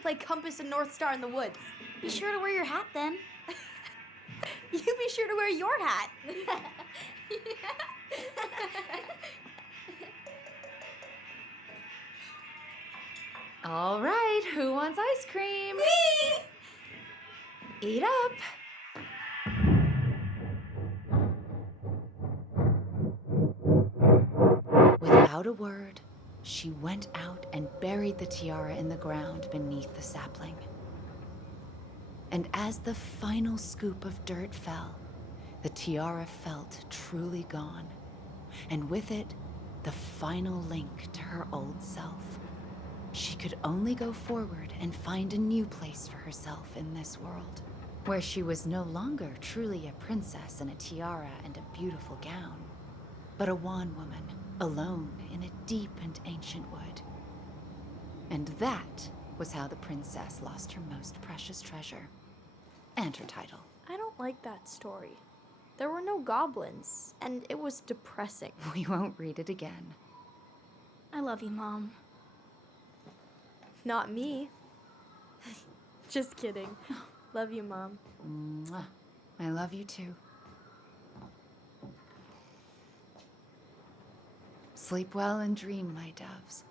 play Compass and North Star in the woods. Be sure to wear your hat then. You be sure to wear your hat. All right, who wants ice cream? Me! Eat up. Without a word, she went out and buried the tiara in the ground beneath the sapling. And as the final scoop of dirt fell, the tiara felt truly gone, and with it, the final link to her old self. She could only go forward and find a new place for herself in this world, where she was no longer truly a princess in a tiara and a beautiful gown, but a wan woman, alone in a deep and ancient wood. And that was how the princess lost her most precious treasure, and her title. I don't like that story. There were no goblins, and it was depressing. We won't read it again. I love you, Mom. Not me. Just kidding. Love you, Mom. Mwah. I love you too. Sleep well and dream, my doves.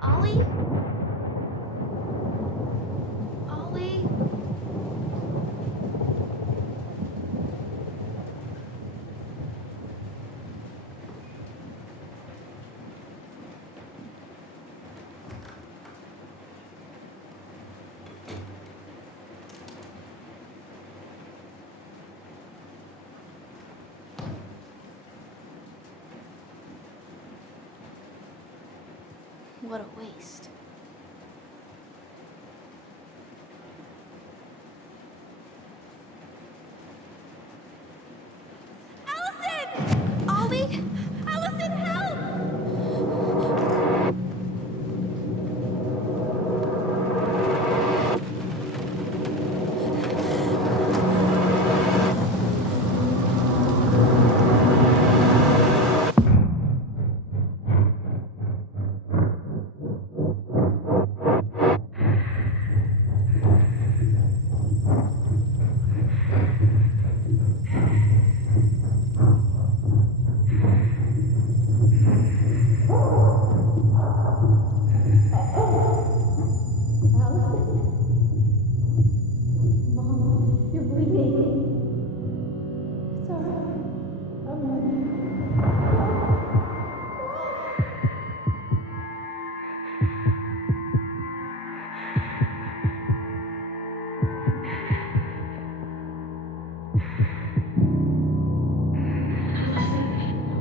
Ollie? Ollie? What a waste. Allison! Ollie! Allison, help!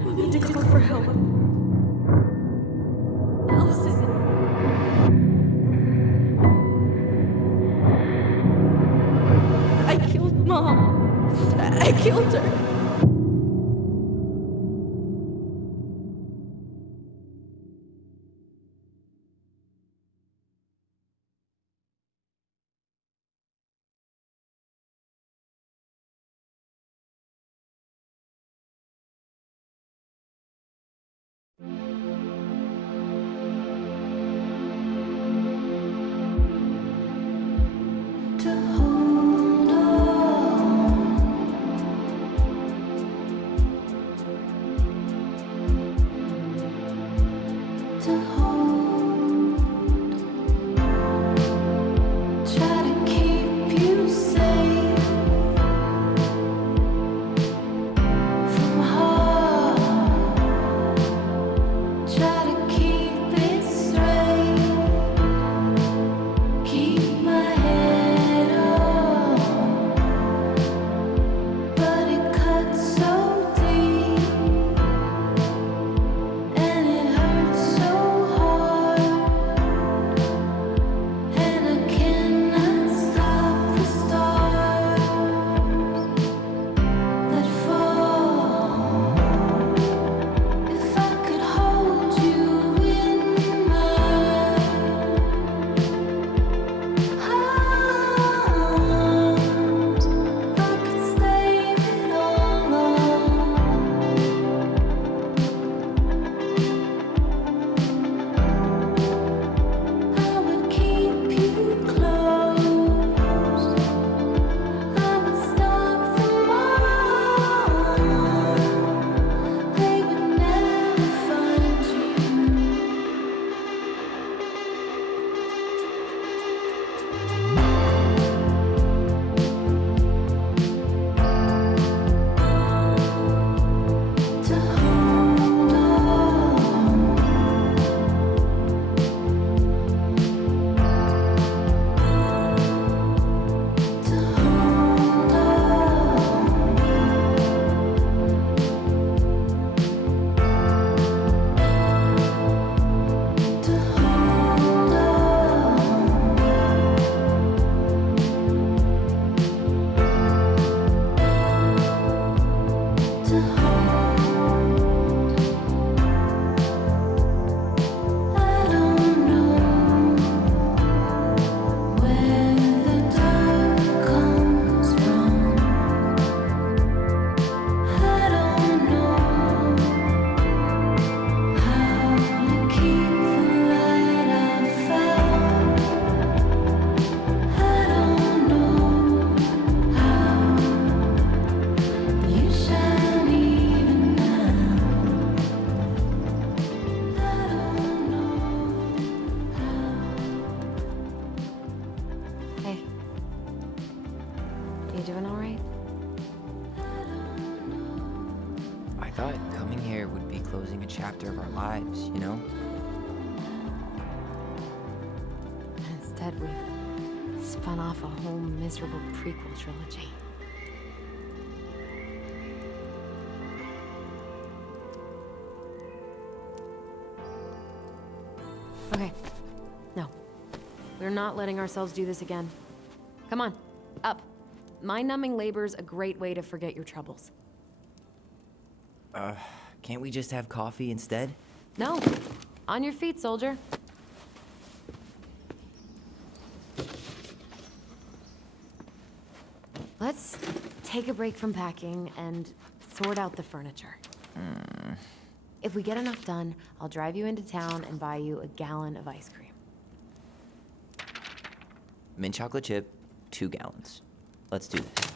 We need to call for help. Allison. I killed Mom. I killed her. To hold on thought coming here would be closing a chapter of our lives, you know? Instead, we spun off a whole miserable prequel trilogy. Okay. No. We're not letting ourselves do this again. Come on, up. Mind-numbing labor's a great way to forget your troubles. Can't we just have coffee instead? No. On your feet, soldier. Let's take a break from packing and sort out the furniture. If we get enough done, I'll drive you into town and buy you a gallon of ice cream. Mint chocolate chip, 2 gallons. Let's do this.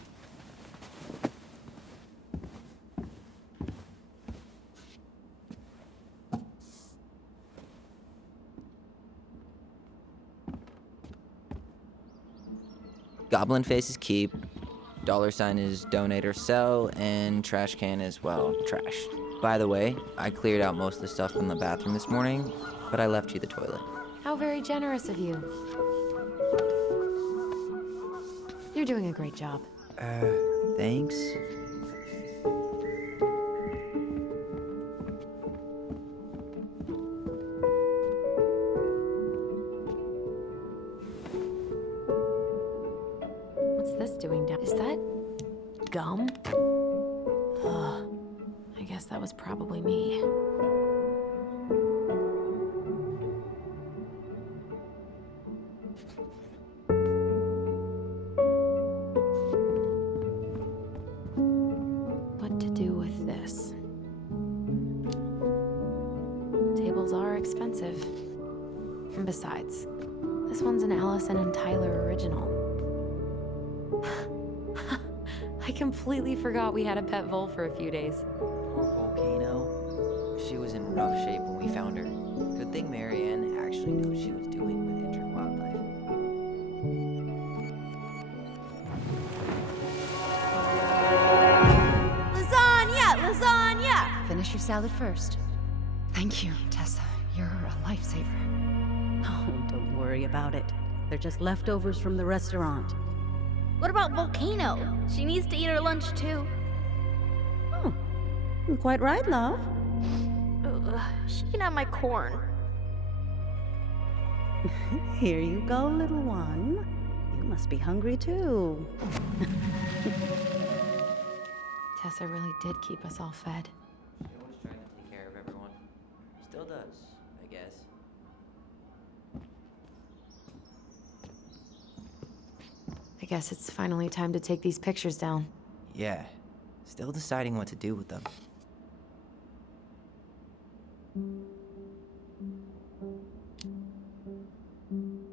Goblin face is keep, $sign is donate or sell, and trash can is, well, trash. By the way, I cleared out most of the stuff from the bathroom this morning, but I left you the toilet. How very generous of you. You're doing a great job. Thanks. What's this doing down? Is that gum? Ugh. I guess that was probably me. What to do with this? Tables are expensive. And besides, this one's an Allison and Tyler original. I completely forgot we had a pet vole for a few days. Poor Volcano. She was in rough shape when we found her. Good thing Marianne actually knew what she was doing with injured wildlife. Lasagna! Lasagna! Finish your salad first. Thank you, Tessa. You're a lifesaver. Oh, don't worry about it. They're just leftovers from the restaurant. What about Volcano? She needs to eat her lunch too. Oh, quite right, love. Ugh, she can have my corn. Here you go, little one. You must be hungry too. Tessa really did keep us all fed. She always tried to take care of everyone. Still does, I guess. I guess it's finally time to take these pictures down. Yeah. Still deciding what to do with them.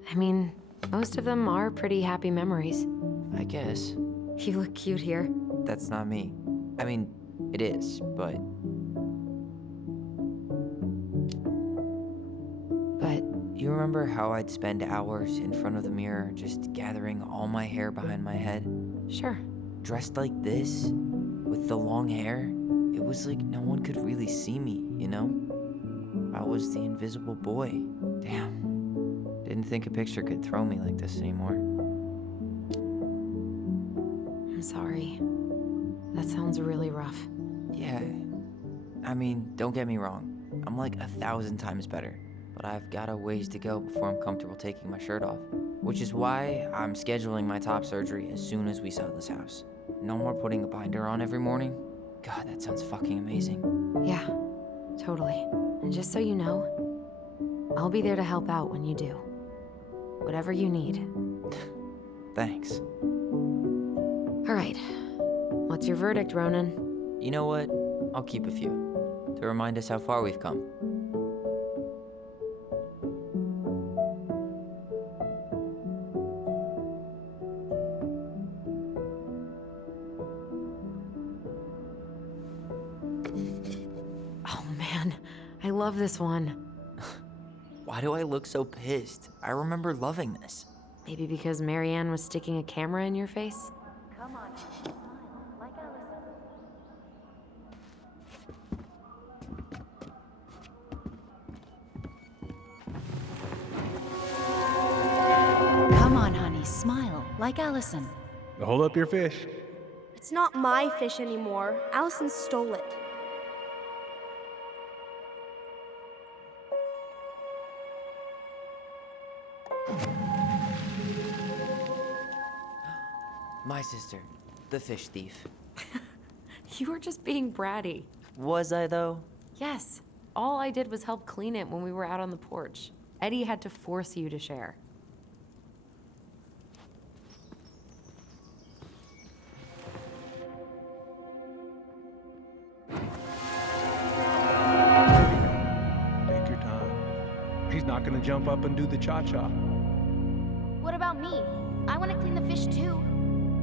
I mean, most of them are pretty happy memories. I guess. You look cute here. That's not me. I mean, it is, but But you remember how I'd spend hours in front of the mirror just gathering all my hair behind my head? sure. Dressed like this, with the long hair? It was like no one could really see me, you know? I was the invisible boy. Damn. Didn't think a picture could throw me like this anymore. I'm sorry. That sounds really rough. Yeah. I mean, don't get me wrong. I'm like 1,000 times better. But I've got a ways to go before I'm comfortable taking my shirt off. Which is why I'm scheduling my top surgery as soon as we sell this house. No more putting a binder on every morning. God, that sounds fucking amazing. Yeah, totally. And just so you know, I'll be there to help out when you do. Whatever you need. Thanks. All right. What's your verdict, Ronan? You know what? I'll keep a few. To remind us how far we've come. Oh man, I love this one. Why do I look so pissed? I remember loving this. Maybe because Marianne was sticking a camera in your face? Come on, honey, smile, like Allison. Hold up your fish. It's not my fish anymore. Allison stole it. My sister, the fish thief. You were just being bratty. Was I, though? Yes. All I did was help clean it when we were out on the porch. Eddie had to force you to share. Take your time. He's not gonna jump up and do the cha-cha. What about me? I want to clean the fish too.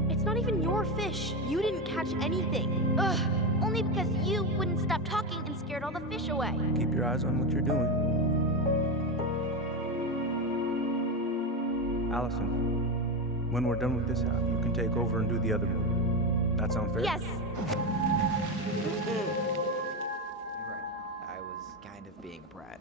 It's not even your fish. You didn't catch anything. Ugh, only because you wouldn't stop talking and scared all the fish away. Keep your eyes on what you're doing. Allison, when we're done with this half, you can take over and do the other one. That sound fair? Yes. You're right. I was kind of being a brat.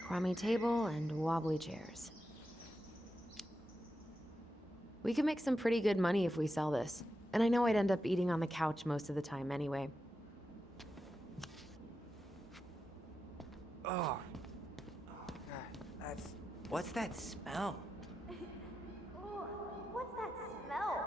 Crummy table and wobbly chairs. We could make some pretty good money if we sell this. And I know I'd end up eating on the couch most of the time anyway. Oh. God. What's that smell? Ooh, what's that smell?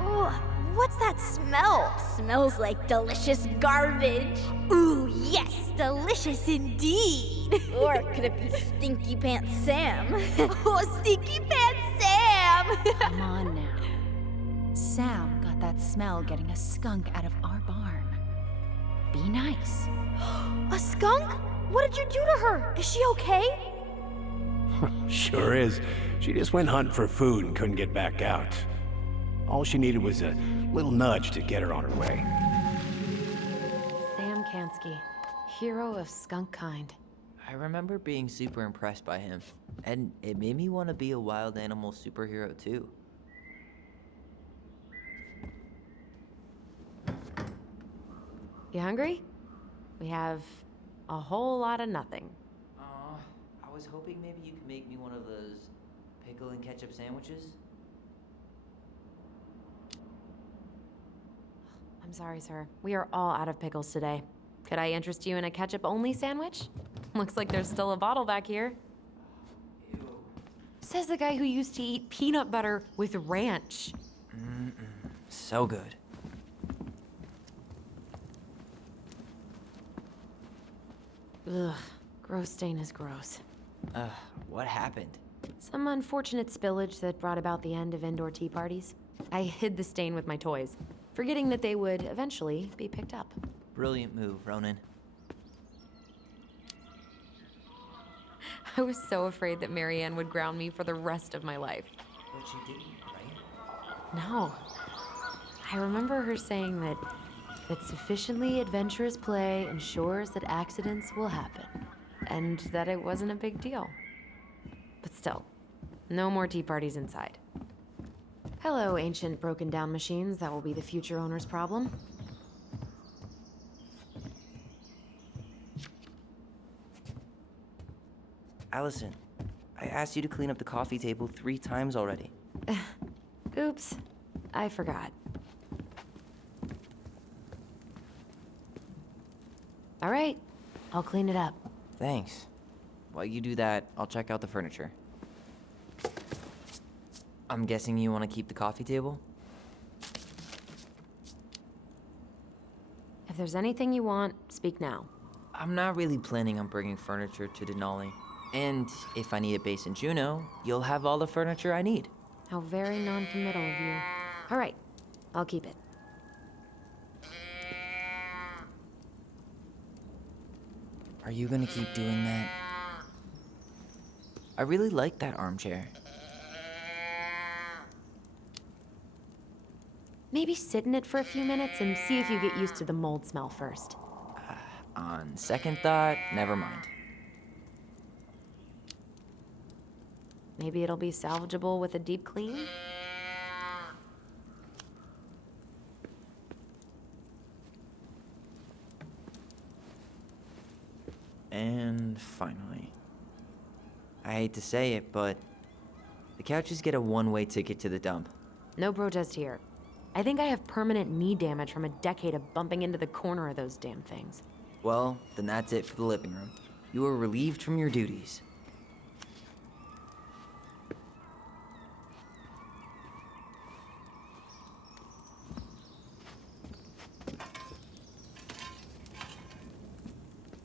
Ooh, what's that smell? Smells like delicious garbage. Ooh, yes, delicious indeed. Or could it be Stinky Pants Sam? Oh, Stinky Pants Sam! Come on now. Sam got that smell getting a skunk out of our barn. Be nice. A skunk? What did you do to her? Is she okay? Sure is. She just went hunting for food and couldn't get back out. All she needed was a little nudge to get her on her way. Sam Kansky, hero of skunk kind. I remember being super impressed by him, and it made me want to be a wild animal superhero too. You hungry? We have a whole lot of nothing. I was hoping maybe you could make me one of those pickle and ketchup sandwiches. I'm sorry, sir. We are all out of pickles today. Could I interest you in a ketchup-only sandwich? Looks like there's still a bottle back here. Ew. Says the guy who used to eat peanut butter with ranch. So good. Ugh, gross stain is gross. What happened? Some unfortunate spillage that brought about the end of indoor tea parties. I hid the stain with my toys, forgetting that they would eventually be picked up. Brilliant move, Ronan. I was so afraid that Marianne would ground me for the rest of my life. But you didn't, right? No. I remember her saying that sufficiently adventurous play ensures that accidents will happen, and that it wasn't a big deal. But still, no more tea parties inside. Hello, ancient broken down machines that will be the future owner's problem. Allison, I asked you to clean up the coffee table 3 times already. Oops, I forgot. All right, I'll clean it up. Thanks. While you do that, I'll check out the furniture. I'm guessing you want to keep the coffee table? If there's anything you want, speak now. I'm not really planning on bringing furniture to Denali. And if I need a base in Juneau, you'll have all the furniture I need. How very non-committal of you. All right, I'll keep it. Are you gonna keep doing that? I really like that armchair. Maybe sit in it for a few minutes and see if you get used to the mold smell first. On second thought, never mind. Maybe it'll be salvageable with a deep clean? And finally. I hate to say it, but the couches get a one-way ticket to the dump. No protest here. I think I have permanent knee damage from a decade of bumping into the corner of those damn things. Well, then that's it for the living room. You are relieved from your duties.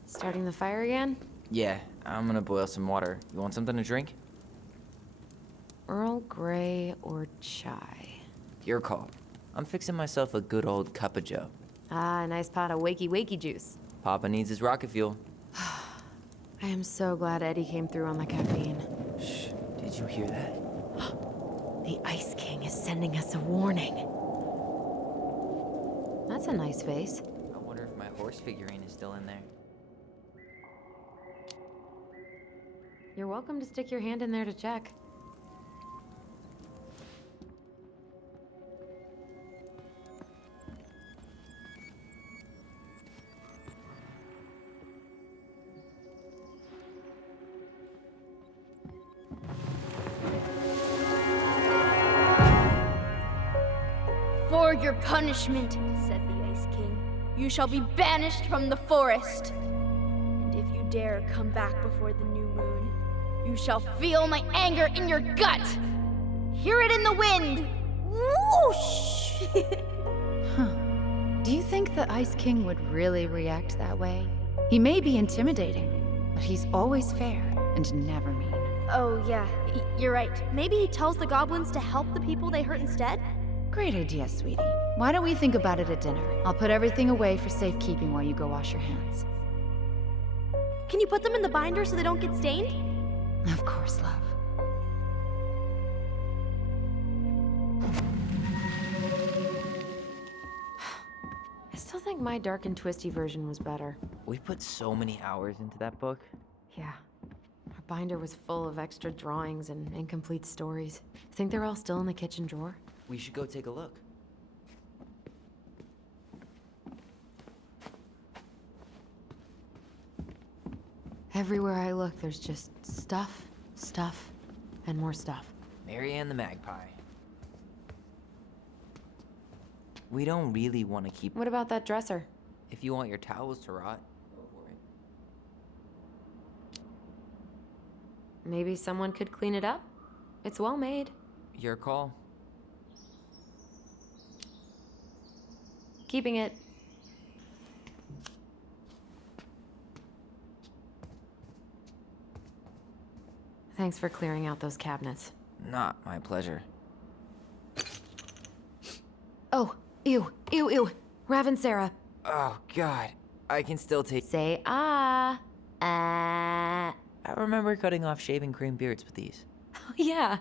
Starting the fire again? Yeah, I'm gonna boil some water. You want something to drink? Earl Grey or chai? Your call. I'm fixing myself a good old cup of joe. Ah, a nice pot of wakey juice. Papa needs his rocket fuel. I am so glad Eddie came through on the caffeine. Shh, did you hear that? The Ice King is sending us a warning. That's a nice face. I wonder if my horse figurine is still in there. You're welcome to stick your hand in there to check. For your punishment, said the Ice King, you shall be banished from the forest. And if you dare come back before the new moon, you shall feel my anger in your gut. Hear it in the wind. Whoosh! Do you think the Ice King would really react that way? He may be intimidating, but he's always fair and never mean. Oh, yeah, you're right. Maybe he tells the goblins to help the people they hurt instead? Great idea, sweetie. Why don't we think about it at dinner? I'll put everything away for safekeeping while you go wash your hands. Can you put them in the binder so they don't get stained? Of course, love. I still think my dark and twisty version was better. We put so many hours into that book. Yeah. Our binder was full of extra drawings and incomplete stories. Think they're all still in the kitchen drawer? We should go take a look. Everywhere I look, there's just stuff, and more stuff. Marianne the Magpie. We don't really want to keep... What about that dresser? If you want your towels to rot, go for it. Maybe someone could clean it up? It's well made. Your call. Keeping it. Thanks for clearing out those cabinets. Not my pleasure. Oh, ew. Ravensara. Oh, God. I can still take... Say ah. Ah. I remember cutting off shaving cream beards with these. Oh, yeah.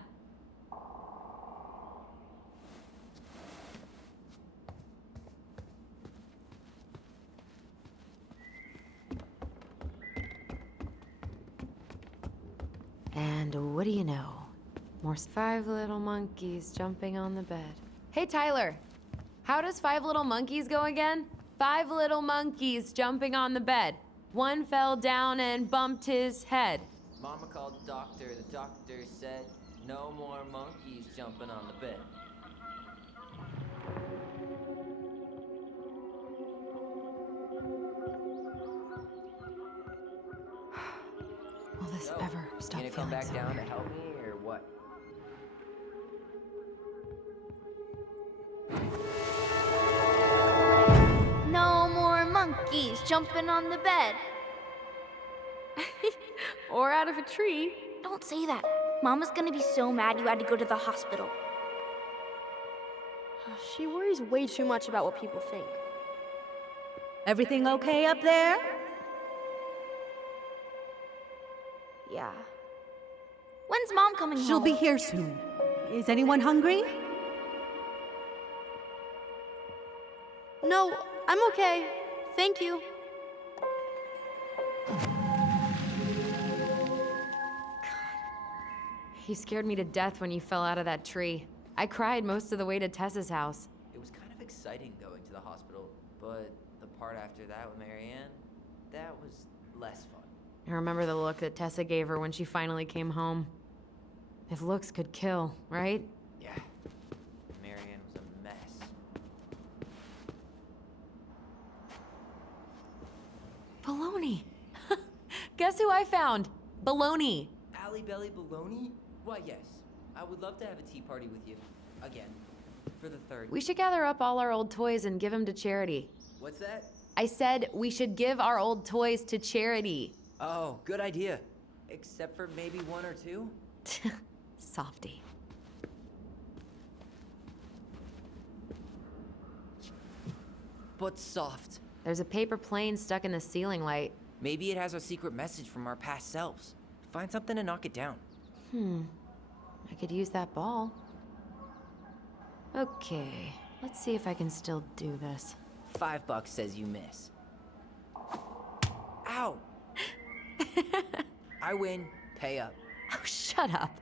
And what do you know? More 5 little monkeys jumping on the bed. Hey, Tyler. How does 5 little monkeys go again? 5 little monkeys jumping on the bed. One fell down and bumped his head. Mama called the doctor. The doctor said, no more monkeys jumping on the bed. Will this So, ever stop gonna feeling come back so down weird? to help me, or what? No more monkeys jumping on the bed. Or out of a tree. Don't say that. Mama's gonna be so mad you had to go to the hospital. She worries way too much about what people think. Everything okay up there? Yeah. When's Mom coming She'll home? be here soon. Is anyone hungry? No, I'm okay. Thank you. You scared me to death when you fell out of that tree. I cried most of the way to Tessa's house. It was kind of exciting going to the hospital, but the part after that with Marianne, that was less fun. I remember the look that Tessa gave her when she finally came home. If looks could kill, right? Yeah. Marianne was a mess. Baloney. Guess who I found? Baloney. Allie Belly Baloney? Why, yes. I would love to have a tea party with you. Again. For the third. We should gather up all our old toys and give them to charity. What's that? I said we should give our old toys to charity. Oh, good idea. Except for maybe one or two? Softy. But soft. There's a paper plane stuck in the ceiling light. Maybe it has a secret message from our past selves. Find something to knock it down. I could use that ball. Okay, let's see if I can still do this. $5 says you miss. Ow! I win. Pay up. Oh, shut up.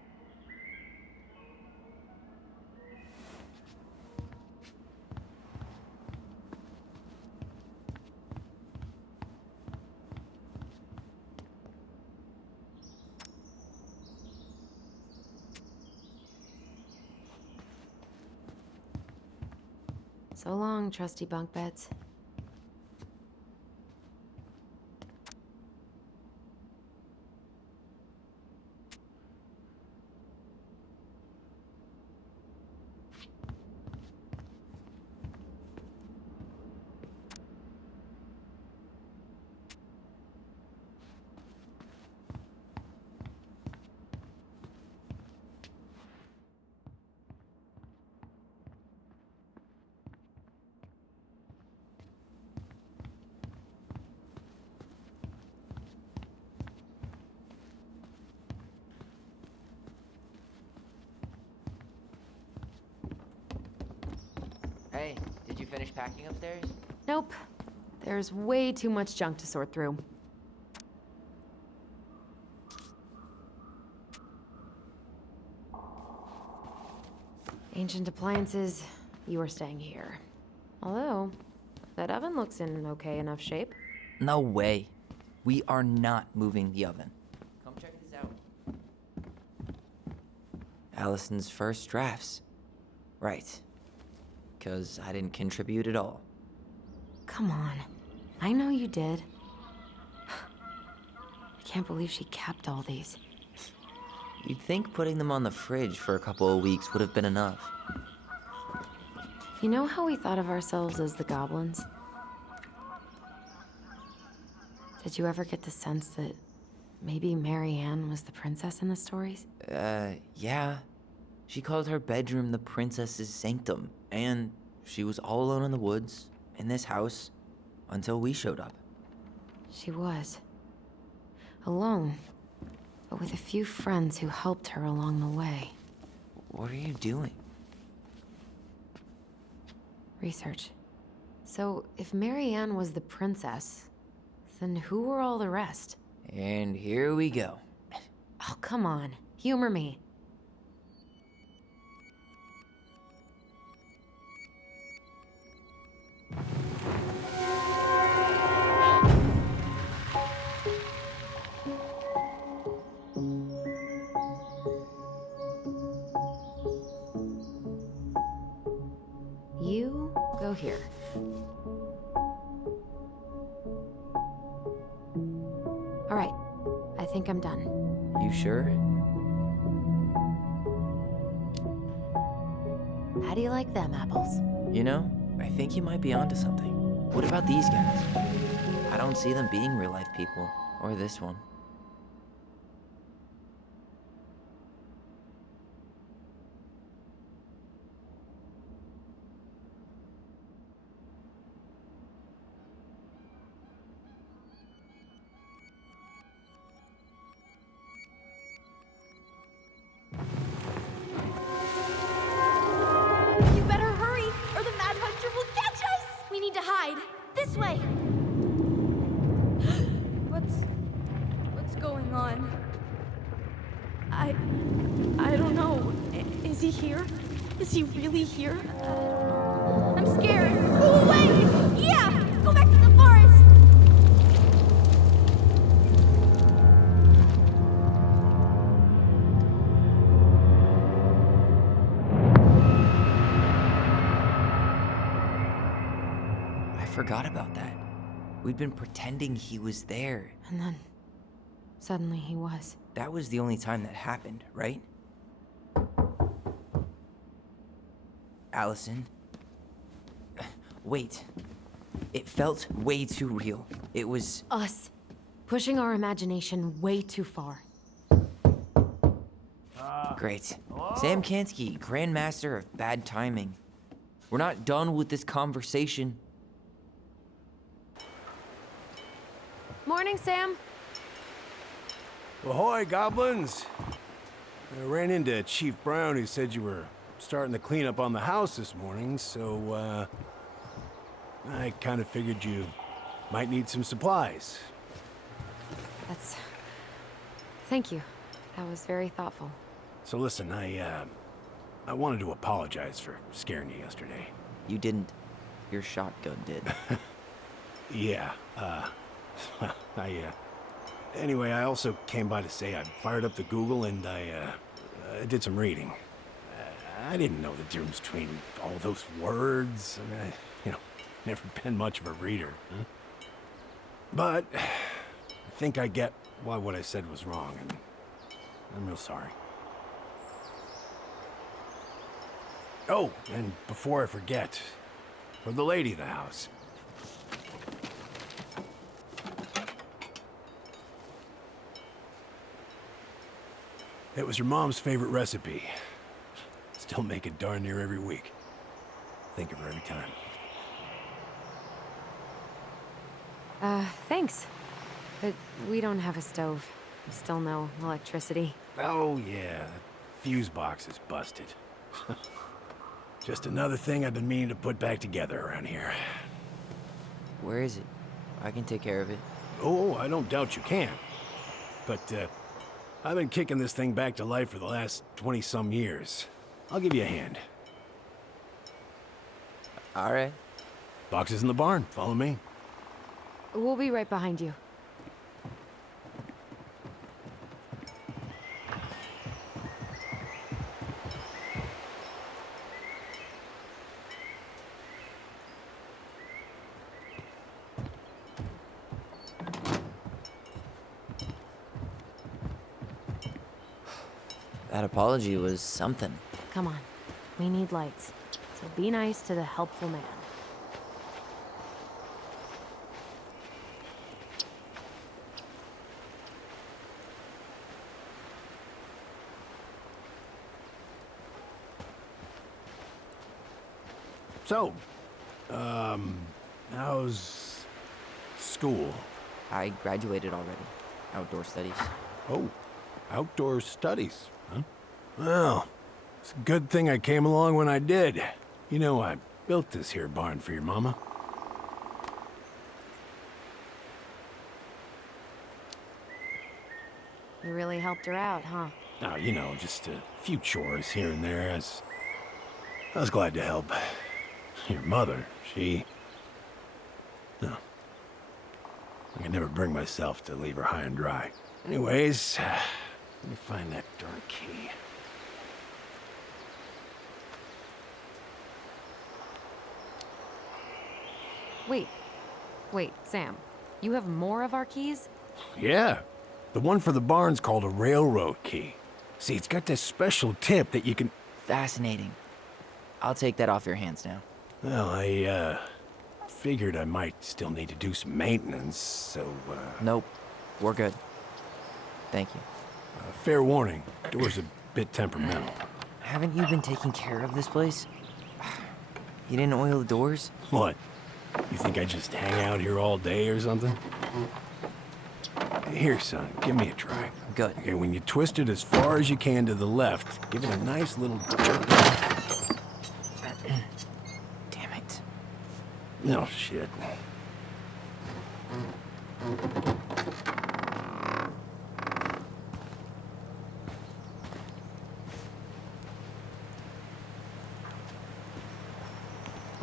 So long, trusty bunk beds. Hey, did you finish packing upstairs? Nope. There's way too much junk to sort through. Ancient appliances, you are staying here. Although, that oven looks in okay enough shape. No way. We are not moving the oven. Come check this out. Allison's first drafts. Right. 'Cause I didn't contribute at all. Come on. I know you did. I can't believe she kept all these. You'd think putting them on the fridge for a couple of weeks would have been enough. You know how we thought of ourselves as the goblins? Did you ever get the sense that maybe Marianne was the princess in the stories? Yeah. She called her bedroom the princess's sanctum, and she was all alone in the woods, in this house, until we showed up. She was. Alone, but with a few friends who helped her along the way. What are you doing? Research. So, if Marianne was the princess, then who were all the rest? And here we go. Oh, come on. Humor me. You go here. All right, I think I'm done. You sure? How do you like them apples? You know, I think you might be onto something. What about these guys? I don't see them being real-life people, or this one. You better hurry, or the Mad Hunter will catch us! We need to hide. This way! he really here? I'm scared. Go away! Yeah! Go back to the forest! I forgot about that. We'd been pretending he was there. And then, suddenly he was. That was the only time that happened, right? Allison? Wait. It felt way too real. It was... Us. Pushing our imagination way too far. Great. Sam Kansky, Grandmaster of Bad Timing. We're not done with this conversation. Morning, Sam. Ahoy, goblins! I ran into Chief Brown, who said you were starting the cleanup on the house this morning, so, I kind of figured you might need some supplies. Thank you. That was very thoughtful. So listen, I wanted to apologize for scaring you yesterday. You didn't. Your shotgun did. Yeah, anyway, I also came by to say I fired up the Google and I did some reading. I didn't know the difference between all those words. I mean, never been much of a reader. Huh? But I think I get why what I said was wrong, and I'm real sorry. Oh, and before I forget, for the lady of the house. It was your mom's favorite recipe. Still make it darn near every week. Think of her every time. Thanks. But we don't have a stove. Still no electricity. Oh, yeah. The fuse box is busted. Just another thing I've been meaning to put back together around here. Where is it? I can take care of it. Oh, I don't doubt you can. But, I've been kicking this thing back to life for the last 20-some years. I'll give you a hand. All right. Box is in the barn. Follow me. We'll be right behind you. That apology was something. Come on. We need lights. So be nice to the helpful man. So, how's school? I graduated already. Outdoor studies. Oh, outdoor studies, huh? Well, it's a good thing I came along when I did. You know, I built this here barn for your mama. You really helped her out, huh? Now, just a few chores here and there. I was glad to help. Your mother, no. I could never bring myself to leave her high and dry. Anyways, let me find that darn key. Wait, Sam. You have more of our keys? Yeah, the one for the barn's called a railroad key. See, it's got this special tip that you can... Fascinating. I'll take that off your hands now. Well, I, figured I might still need to do some maintenance, so, Nope. We're good. Thank you. Fair warning, door's a bit temperamental. Haven't you been taking care of this place? You didn't oil the doors? What? You think I just hang out here all day or something? Here, son, give me a try. Good. Okay, when you twist it as far as you can to the left, give it a nice little jerk. Damn it. No shit.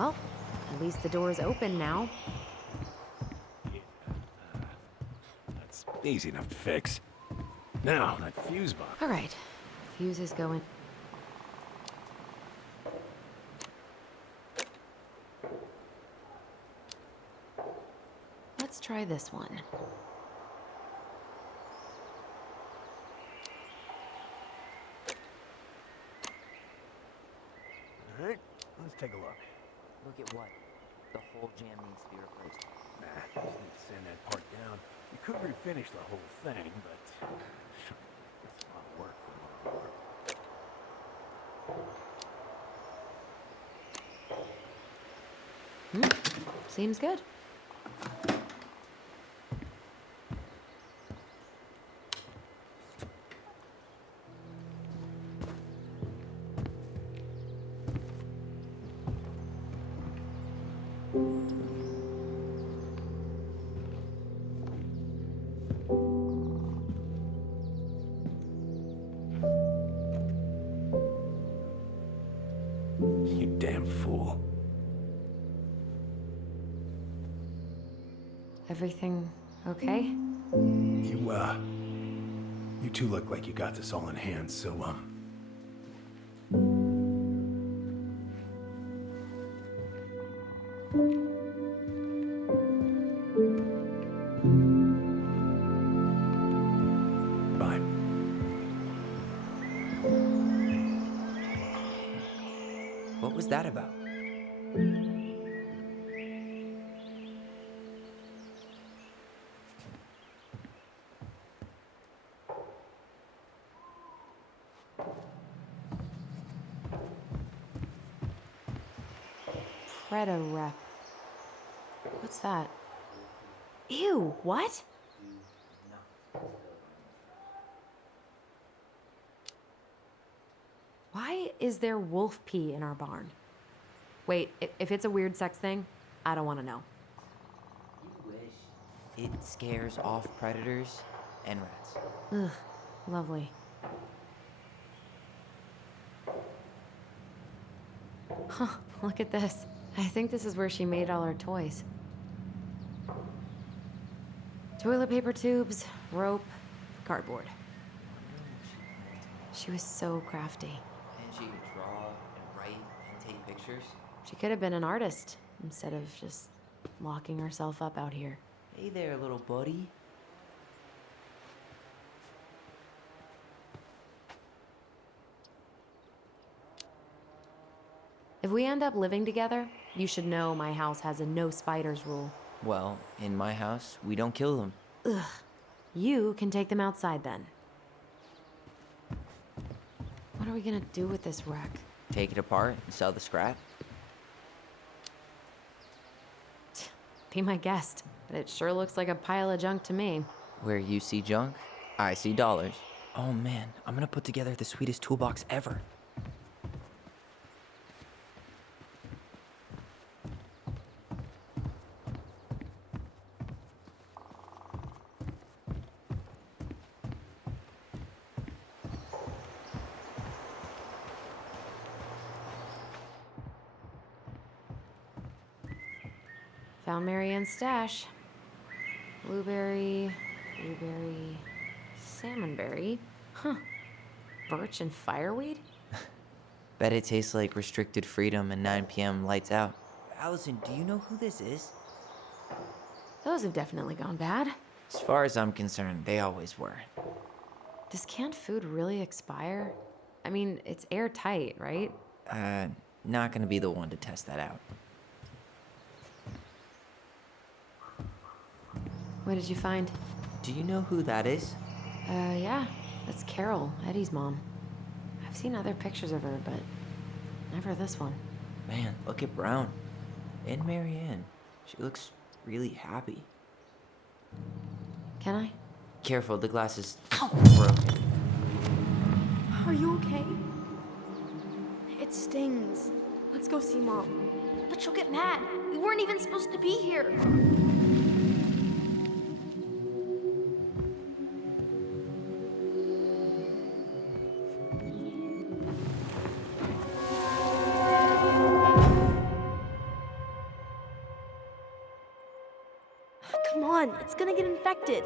Well, at least the door's open now. That's easy enough to fix. Now, that fuse box. All right, fuse is going. Let's try this one. All right, let's take a look. Look at what? The whole jam needs to be replaced. Nah, just need to sand that part down. You could refinish the whole thing, but it's a lot of work for a lot of work. Seems good. You damn fool. Everything okay? You two look like you got this all in hand, so, bye. What was that about? Preda rep. What's that? Ew, what? Why is there wolf pee in our barn? Wait, if it's a weird sex thing, I don't want to know. It scares off predators and rats. Ugh, lovely. Huh, look at this. I think this is where she made all her toys. Toilet paper tubes, rope, cardboard. She was so crafty. And she could draw and write and take pictures. She could have been an artist instead of just locking herself up out here. Hey there, little buddy. If we end up living together, you should know my house has a no spiders rule. Well, in my house, we don't kill them. Ugh. You can take them outside then. What are we gonna do with this wreck? Take it apart and sell the scrap. Be my guest, but it sure looks like a pile of junk to me. Where you see junk, I see dollars. Oh man, I'm gonna put together the sweetest toolbox ever. Found Marianne's stash. Blueberry, salmonberry. Huh. Birch and fireweed? Bet it tastes like restricted freedom and 9 p.m. lights out. Allison, do you know who this is? Those have definitely gone bad. As far as I'm concerned, they always were. Does canned food really expire? I mean, it's airtight, right? Not gonna be the one to test that out. What did you find? Do you know who that is? Yeah. That's Carol, Eddie's mom. I've seen other pictures of her, but never this one. Man, look at Brown. And Marianne. She looks really happy. Can I? Careful, the glass is broken. Are you okay? It stings. Let's go see Mom. But she'll get mad. We weren't even supposed to be here. It's gonna get infected.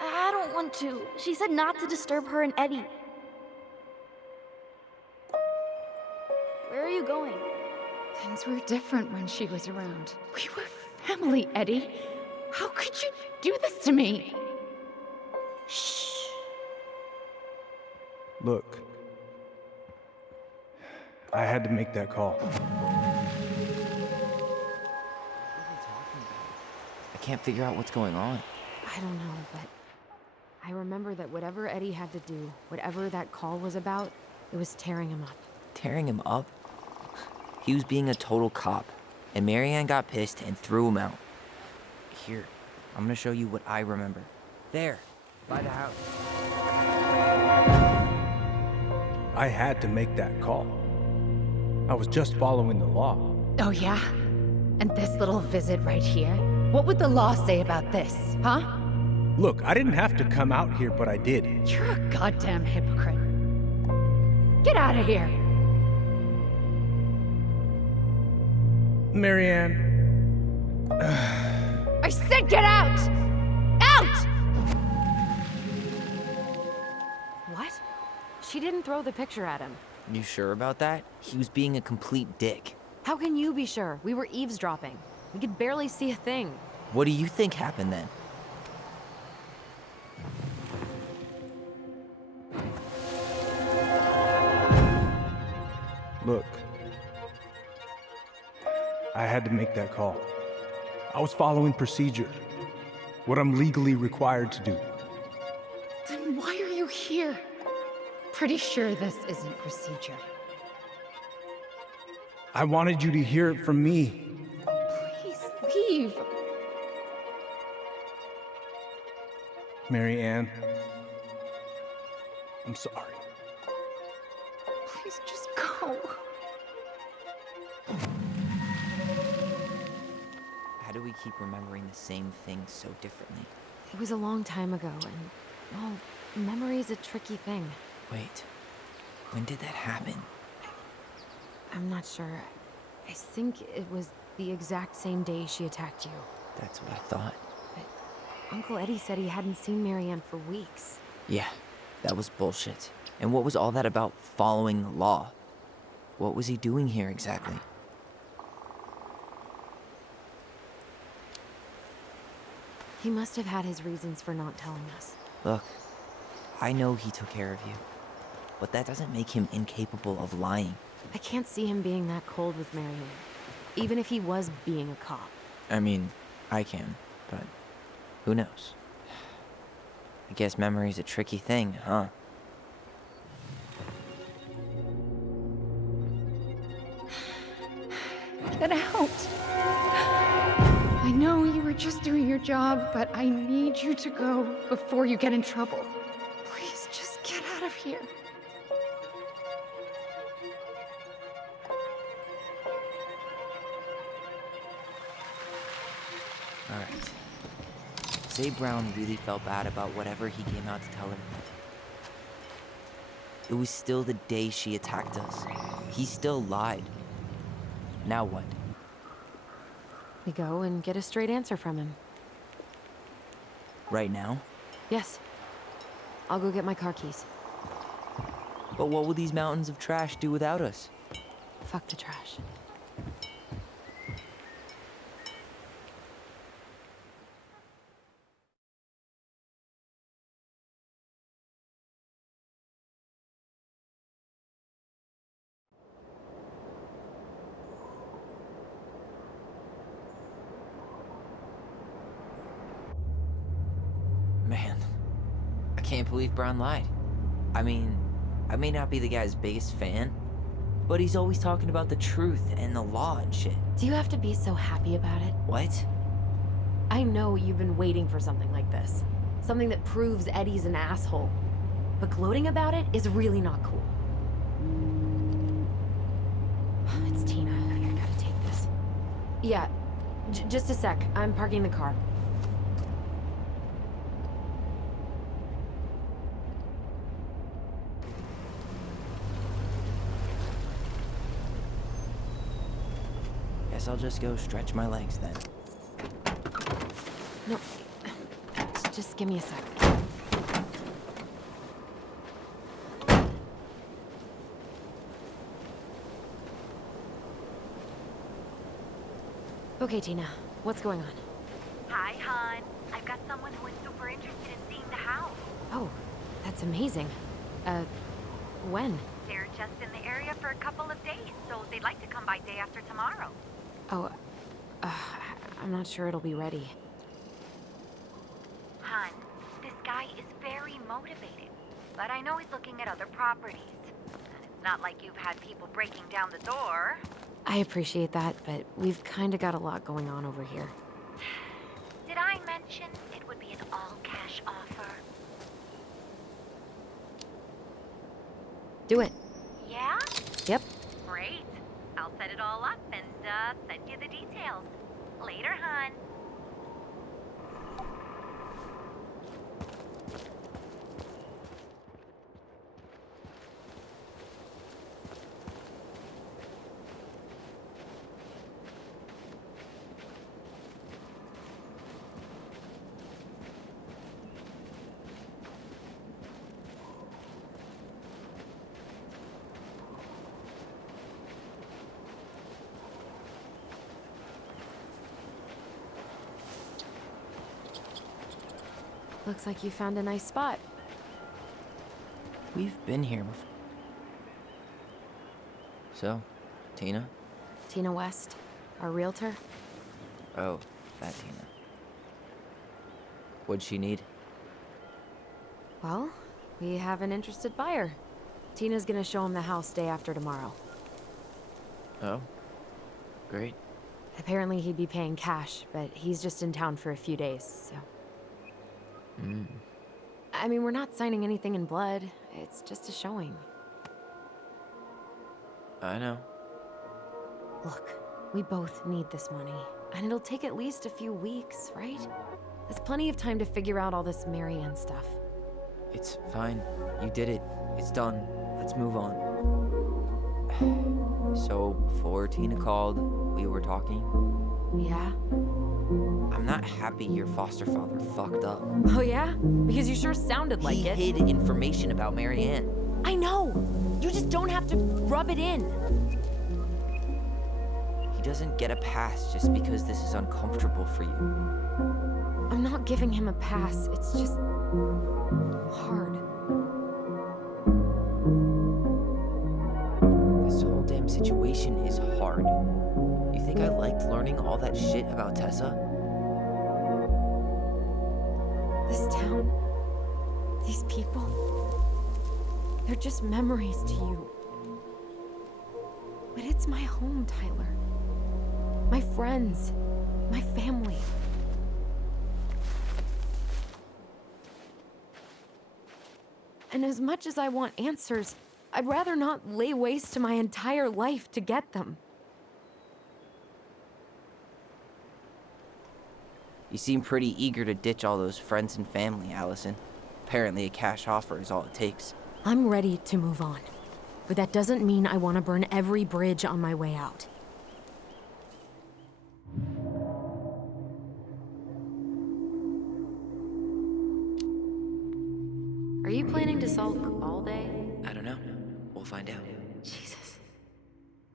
I don't want to. She said not to disturb her and Eddie. Where are you going? Things were different when she was around. We were family, Eddie. How could you do this to me? Shh. Look, I had to make that call. I can't figure out what's going on. I don't know, but I remember that whatever Eddie had to do, whatever that call was about, it was tearing him up. Tearing him up? He was being a total cop, and Marianne got pissed and threw him out. Here, I'm gonna show you what I remember. There, by the house. I had to make that call. I was just following the law. Oh, yeah? And this little visit right here? What would the law say about this, huh? Look, I didn't have to come out here, but I did. You're a goddamn hypocrite. Get out of here. Marianne. I said get out! Out! What? She didn't throw the picture at him. You sure about that? He was being a complete dick. How can you be sure? We were eavesdropping. We could barely see a thing. What do you think happened then? Look, I had to make that call. I was following procedure, what I'm legally required to do. Then why are you here? Pretty sure this isn't procedure. I wanted you to hear it from me. Please leave. Marianne, I'm sorry. Please just go. How do we keep remembering the same thing so differently? It was a long time ago, and, well, memory's a tricky thing. Wait, when did that happen? I'm not sure. I think it was the exact same day she attacked you. That's what I thought. But Uncle Eddie said he hadn't seen Marianne for weeks. Yeah, that was bullshit. And what was all that about following the law? What was he doing here exactly? He must have had his reasons for not telling us. Look, I know he took care of you, but that doesn't make him incapable of lying. I can't see him being that cold with Marianne, even if he was being a cop. I mean, I can, but who knows? I guess memory's a tricky thing, huh? Get out. I know you were just doing your job, but I need you to go before you get in trouble. Please just get out of here. Alright. Say Brown really felt bad about whatever he came out to tell her. It was still the day she attacked us. He still lied. Now what? We go and get a straight answer from him. Right now? Yes. I'll go get my car keys. But what will these mountains of trash do without us? Fuck the trash. Man, I can't believe Brown lied. I mean, I may not be the guy's biggest fan, but he's always talking about the truth and the law and shit. Do you have to be so happy about it? What? I know you've been waiting for something like this. Something that proves Eddie's an asshole. But gloating about it is really not cool. It's Tina. I gotta take this. Yeah, just a sec. I'm parking the car. Guess I'll just go stretch my legs then. No, just give me a sec. Okay, Tina, what's going on? Hi, hon. I've got someone who is super interested in seeing the house. Oh, that's amazing. When? They're just in the area for a couple of days, so they'd like to come by day after tomorrow. Oh, I'm not sure it'll be ready. Hon, this guy is very motivated, but I know he's looking at other properties. And it's not like you've had people breaking down the door. I appreciate that, but we've kind of got a lot going on over here. Did I mention it would be an all-cash offer? Do it. Yeah? Yep. Great. I'll set it all up and send you the details. Later, hon. Looks like you found a nice spot. We've been here before. So, Tina? Tina West, our realtor. Oh, that Tina. What'd she need? Well, we have an interested buyer. Tina's gonna show him the house day after tomorrow. Oh, great. Apparently he'd be paying cash, but he's just in town for a few days, so... I mean, we're not signing anything in blood. It's just a showing. I know. Look, we both need this money, and it'll take at least a few weeks, right? There's plenty of time to figure out all this Marianne stuff. It's fine. You did it. It's done. Let's move on. So, before Tina called, we were talking. Yeah? I'm not happy your foster father fucked up. Oh yeah? Because you sure sounded like He it. hid information about Marianne. I know! You just don't have to rub it in. He doesn't get a pass just because this is uncomfortable for you. I'm not giving him a pass. It's just... hard. This whole damn situation is hard. You think I liked learning all that shit about Tessa? This town, these people, they're just memories to you. But it's my home, Tyler. My friends, my family. And as much as I want answers, I'd rather not lay waste to my entire life to get them. You seem pretty eager to ditch all those friends and family, Allison. Apparently a cash offer is all it takes. I'm ready to move on. But that doesn't mean I want to burn every bridge on my way out. Are you planning to sulk all day? I don't know. We'll find out. Jesus.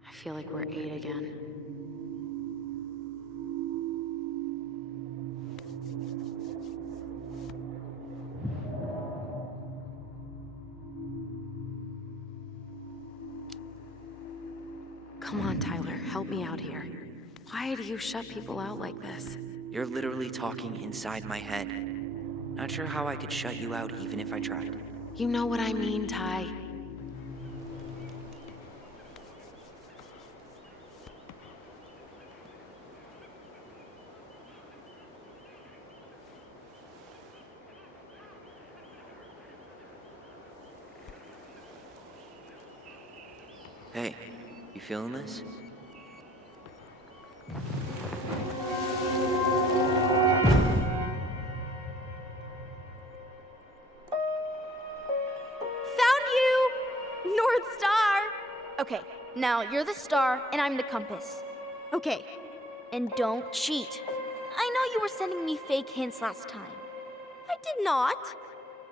I feel like we're 8 again. Come on, Tyler, help me out here. Why do you shut people out like this? You're literally talking inside my head. Not sure how I could shut you out even if I tried. You know what I mean, Ty. Hey, you feeling this? Found you! North Star! Okay, now you're the star and I'm the compass. Okay, and don't cheat. I know you were sending me fake hints last time. I did not.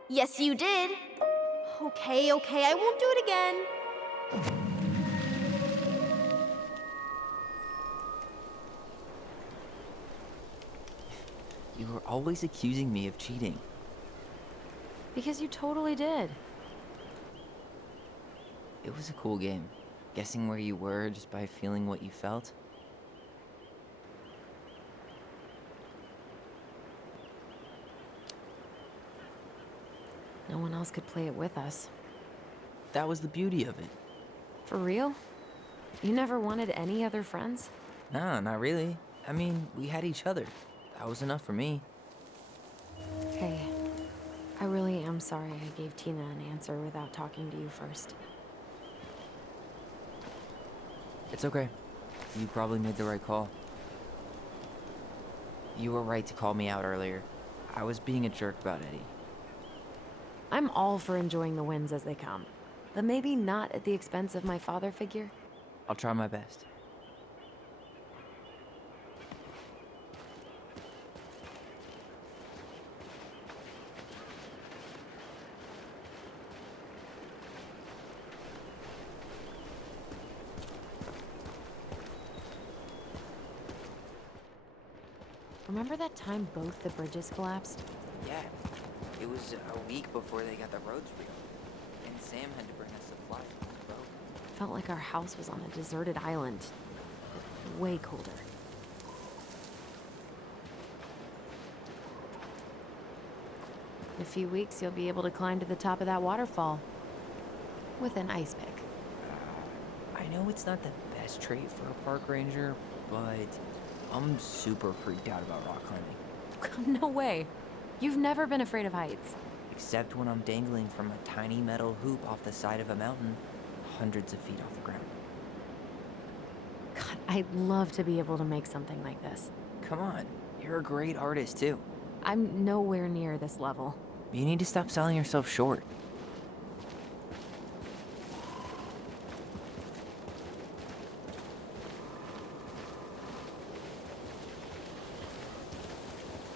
Yes, you did. Okay, I won't do it again. You were always accusing me of cheating. Because you totally did. It was a cool game. Guessing where you were just by feeling what you felt. No one else could play it with us. That was the beauty of it. For real? You never wanted any other friends? Nah, not really. I mean, we had each other. That was enough for me. Hey, I really am sorry I gave Tina an answer without talking to you first. It's okay. You probably made the right call. You were right to call me out earlier. I was being a jerk about Eddie. I'm all for enjoying the wins as they come, but maybe not at the expense of my father figure. I'll try my best. Remember that time both the bridges collapsed? Yeah. It was a week before they got the roads reopened. And Sam had to bring us supplies on the boat. Felt like our house was on a deserted island, but way colder. In a few weeks, you'll be able to climb to the top of that waterfall with an ice pick. I know it's not the best trait for a park ranger, but I'm super freaked out about rock climbing. No way. You've never been afraid of heights. Except when I'm dangling from a tiny metal hoop off the side of a mountain, hundreds of feet off the ground. God, I'd love to be able to make something like this. Come on, you're a great artist too. I'm nowhere near this level. You need to stop selling yourself short.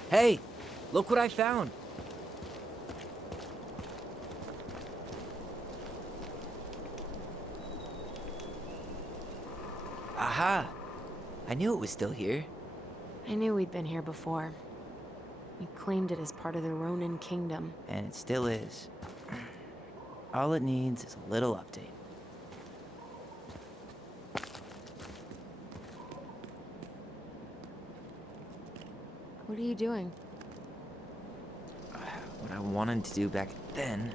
Hey, look what I found. Aha! I knew it was still here. I knew we'd been here before. We claimed it as part of the Ronin kingdom. And it still is. All it needs is a little update. What are you doing? What I wanted to do back then,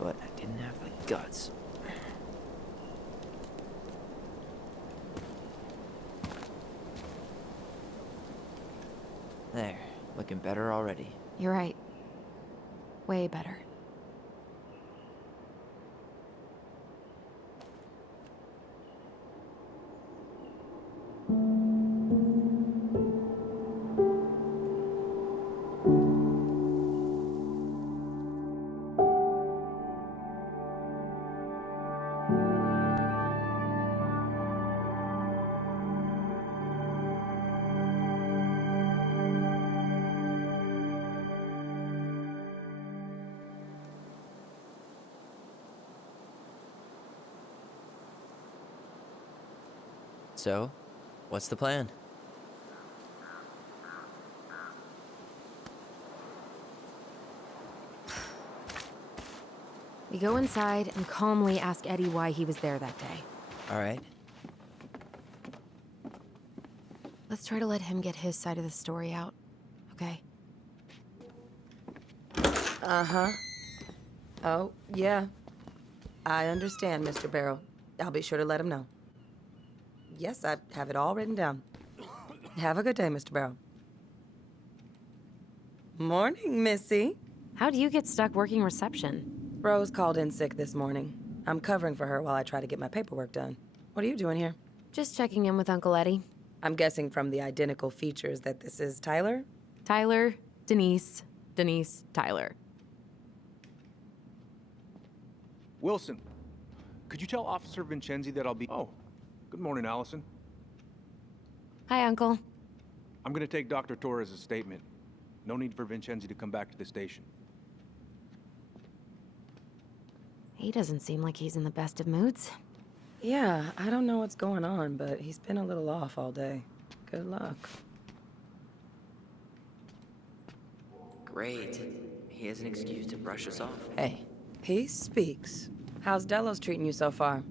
but I didn't have the guts. There, looking better already. You're right. Way better. So, what's the plan? We go inside and calmly ask Eddie why he was there that day. All right. Let's try to let him get his side of the story out, okay? Uh-huh. Oh, yeah. I understand, Mr. Barrow. I'll be sure to let him know. Yes, I have it all written down. Have a good day, Mr. Barrow. Morning, Missy. How do you get stuck working reception? Rose called in sick this morning. I'm covering for her while I try to get my paperwork done. What are you doing here? Just checking in with Uncle Eddie. I'm guessing from the identical features that this is Tyler? Tyler, Denise, Denise, Tyler. Wilson, could you tell Officer Vincenzi that I'll be... Oh, good morning, Allison. Hi, Uncle. I'm gonna take Dr. Torres' statement. No need for Vincenzi to come back to the station. He doesn't seem like he's in the best of moods. Yeah, I don't know what's going on, but he's been a little off all day. Good luck. Great. He has an excuse to brush us off. Hey, He speaks. How's Delos treating you so far?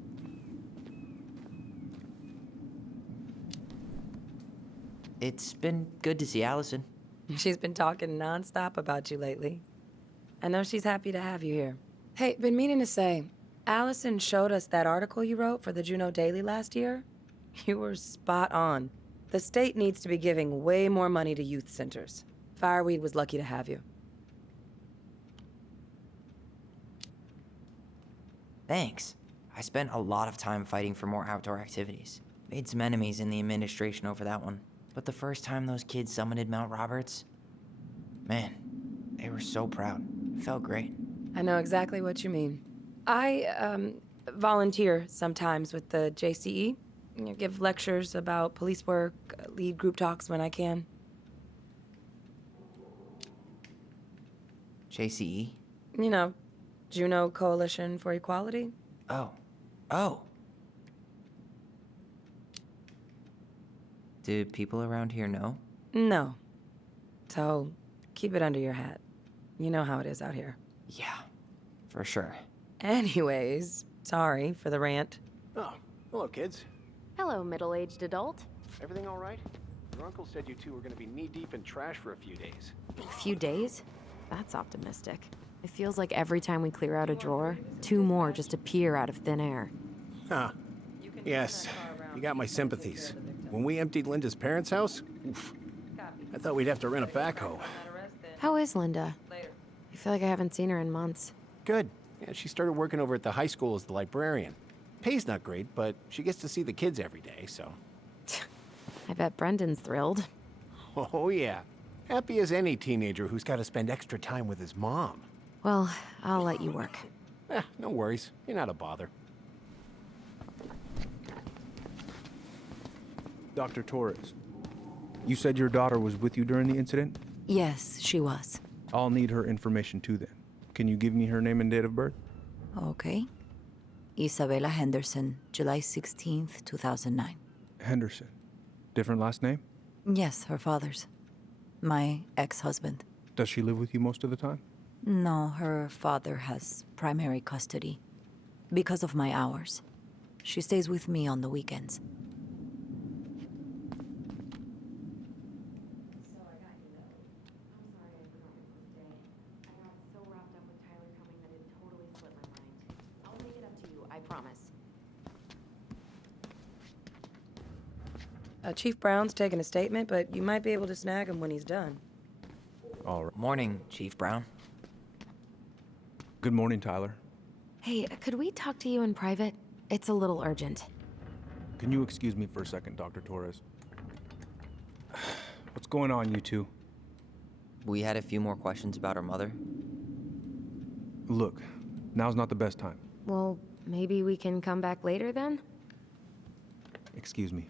it's been good to see Allison. She's been talking nonstop about you lately. I know she's happy to have you here. Hey, been meaning to say, Allison showed us that article you wrote for the Juneau Daily last year. You were spot on. The state needs to be giving way more money to youth centers. Fireweed was lucky to have you. Thanks. I spent a lot of time fighting for more outdoor activities. Made some enemies in the administration over that one. But the first time those kids summited Mount Roberts, man, they were so proud. It felt great. I know exactly what you mean. I volunteer sometimes with the JCE. You know, give lectures about police work, lead group talks when I can. JCE? You know, Juneau Coalition for Equality. Oh. Do people around here know? No. So, keep it under your hat. You know how it is out here. Yeah, for sure. Anyways, sorry for the rant. Oh, hello, kids. Hello, middle-aged adult. Everything all right? Your uncle said you two were going to be knee-deep in trash for a few days. A few days? That's optimistic. It feels like every time we clear out a drawer, 2 more just appear out of thin air. Huh. Yes, you got my sympathies. When we emptied Linda's parents' house, oof, I thought we'd have to rent a backhoe. How is Linda? I feel like I haven't seen her in months. Good. Yeah, she started working over at the high school as the librarian. Pay's not great, but she gets to see the kids every day, so. I bet Brendan's thrilled. Oh, yeah. Happy as any teenager who's got to spend extra time with his mom. Well, I'll let you work. No worries. You're not a bother. Dr. Torres, you said your daughter was with you during the incident? Yes, she was. I'll need her information too then. Can you give me her name and date of birth? Okay. Isabella Henderson, July 16th, 2009. Henderson. Different last name? Yes, her father's. My ex-husband. Does she live with you most of the time? No, her father has primary custody. Because of my hours. She stays with me on the weekends. Chief Brown's taking a statement, but you might be able to snag him when he's done. All right. Morning, Chief Brown. Good morning, Tyler. Hey, could we talk to you in private? It's a little urgent. Can you excuse me for a second, Dr. Torres? What's going on, you two? We had a few more questions about her mother. Look, now's not the best time. Well, maybe we can come back later then? Excuse me.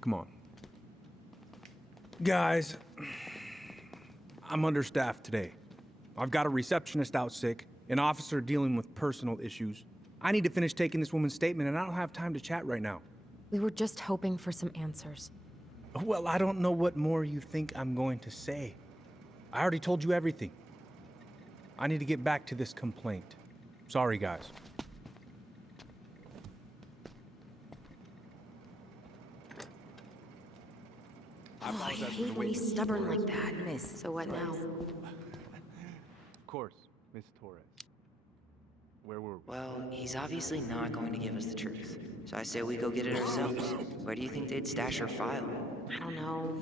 Come on. Guys, I'm understaffed today. I've got a receptionist out sick, an officer dealing with personal issues. I need to finish taking this woman's statement, and I don't have time to chat right now. We were just hoping for some answers. Well, I don't know what more you think I'm going to say. I already told you everything. I need to get back to this complaint. Sorry, guys. I hate when he's stubborn like that. So what now? Of course, Miss Torres. Where were we? Well, he's obviously not going to give us the truth. So I say we go get it ourselves. Where do you think they'd stash her file? I don't know.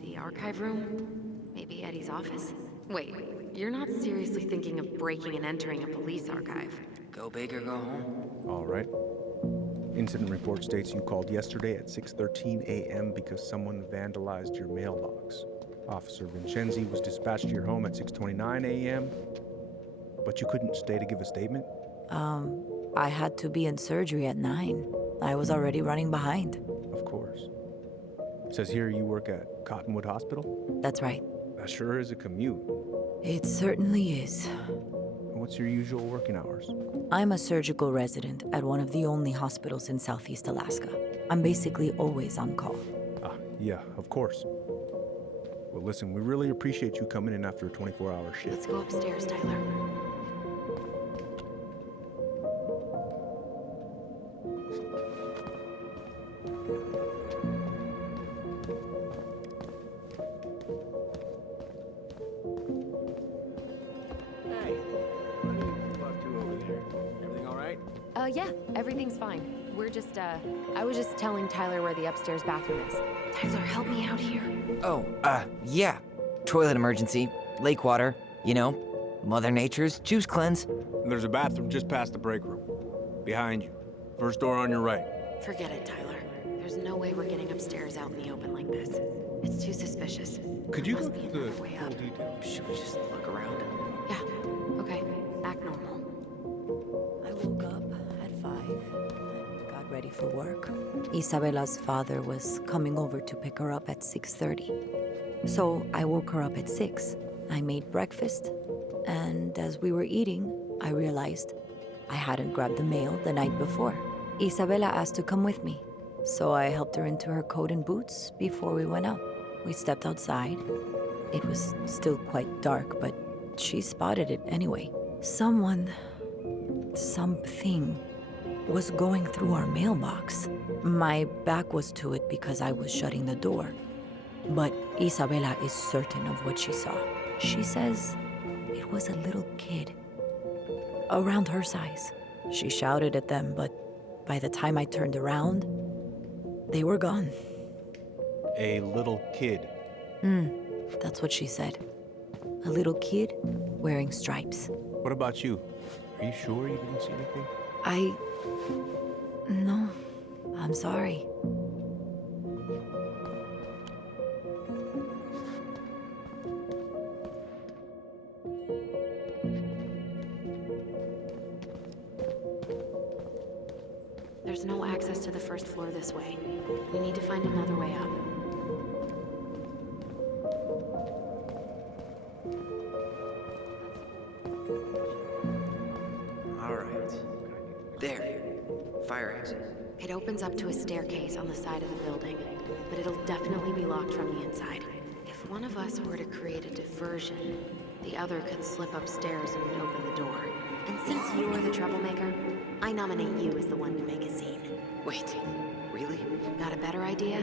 The archive room? Maybe Eddie's office? Wait, you're not seriously thinking of breaking and entering a police archive? Go big or go home. All right. Incident report states you called yesterday at 6:13 a.m. because someone vandalized your mailbox. Officer Vincenzi was dispatched to your home at 6:29 a.m. But you couldn't stay to give a statement? I had to be in surgery at 9. I was already running behind. Of course. course. Says here you work at Cottonwood Hospital? That's right. That sure is a commute. It certainly is. What's your usual working hours? I'm a surgical resident at one of the only hospitals in Southeast Alaska. I'm basically always on call. Ah, yeah, of course. Well, listen, we really appreciate you coming in after a 24-hour shift. Let's go upstairs, Tyler. Hey, what are you up to over there? Everything all right? Yeah, everything's fine. We're just, I was just telling Tyler where the upstairs bathroom is. Tyler, help me out here. Oh, yeah. Toilet emergency, lake water, you know, Mother Nature's juice cleanse. And there's a bathroom just past the break room. Behind you. First door on your right. Forget it, Tyler. There's no way we're getting upstairs out in the open like this. It's too suspicious. Could you go Must be through the another way full up. detail? Should we just look around? Yeah, okay. Act normal. I woke up at 5 and got ready for work. Isabella's father was coming over to pick her up at 6:30. So I woke her up at 6. I made breakfast, and as we were eating, I realized I hadn't grabbed the mail the night before. Isabella asked to come with me, so I helped her into her coat and boots before we went out. We stepped outside. It was still quite dark, but she spotted it anyway. Something was going through our mailbox. My back was to it because I was shutting the door. But Isabella is certain of what she saw. She says it was a little kid, around her size. She shouted at them, but by the time I turned around, they were gone. A little kid. That's what she said. A little kid wearing stripes. What about you? Are you sure you didn't see anything? No, I'm sorry. There's no access to the first floor this way. We need to find another way up. All right. There. Fire exit. It opens up to a staircase on the side of the building, but it'll definitely be locked from the inside. If one of us were to create a diversion, the other could slip upstairs and would open the door. And since you are the troublemaker, I nominate you as the one to make a scene. Wait, really? Got a better idea?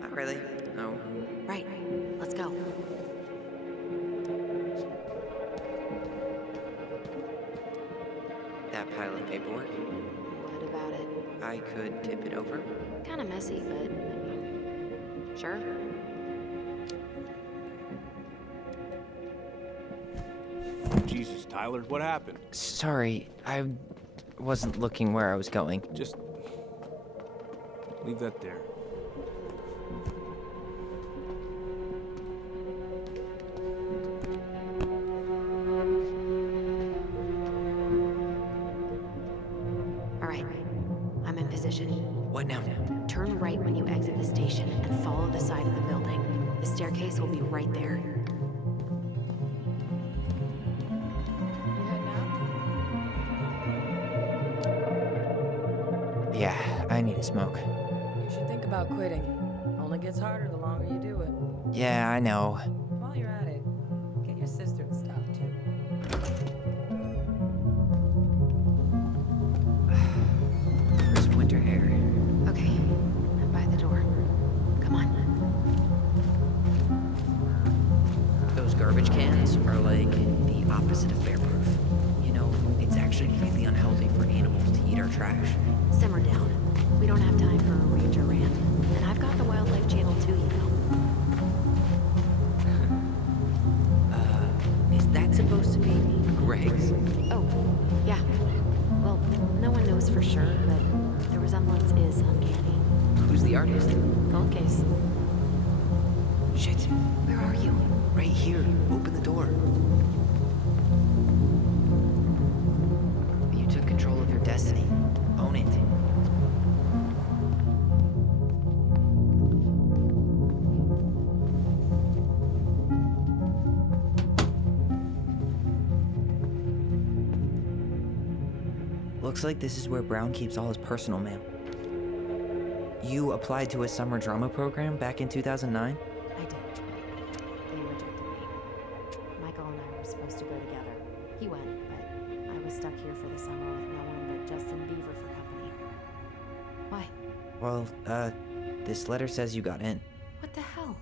Not really. No. Right. Let's go. That pile of paperwork, What about it? I could tip it over. Kind of messy, but sure. Jesus, Tyler, what happened? Sorry, I wasn't looking where I was going. Just leave that there. All right. I'm in position. What now? Turn right when you exit the station and follow the side of the building. The staircase will be right there. Yeah, I need a smoke. You should think about quitting. Only gets harder the longer you do it. Yeah, I know. While you're at it, get your sister to stop too. Crisp winter air. Okay. I'm by the door. Come on. Those garbage cans are like the opposite of bear-proof. You know, it's actually really unhealthy for animals to eat our trash. Simmer down. We don't have time for a ranger rant. And I've got the Wildlife Channel too, you know. Is that supposed to be Greg's? Oh, yeah. Well, no one knows for sure, but the resemblance is uncanny. Who's the artist? Cold case. Shit. Where are you? Right here. Open the door. You took control of your dad. destiny. Own it. Looks like this is where Brown keeps all his personal mail. You applied to a summer drama program back in 2009? I did, but they rejected me. Michael and I were supposed to go together. He went, but I was stuck here for the summer with no one but Justin Beaver for company. Why? Well, this letter says you got in. What the hell?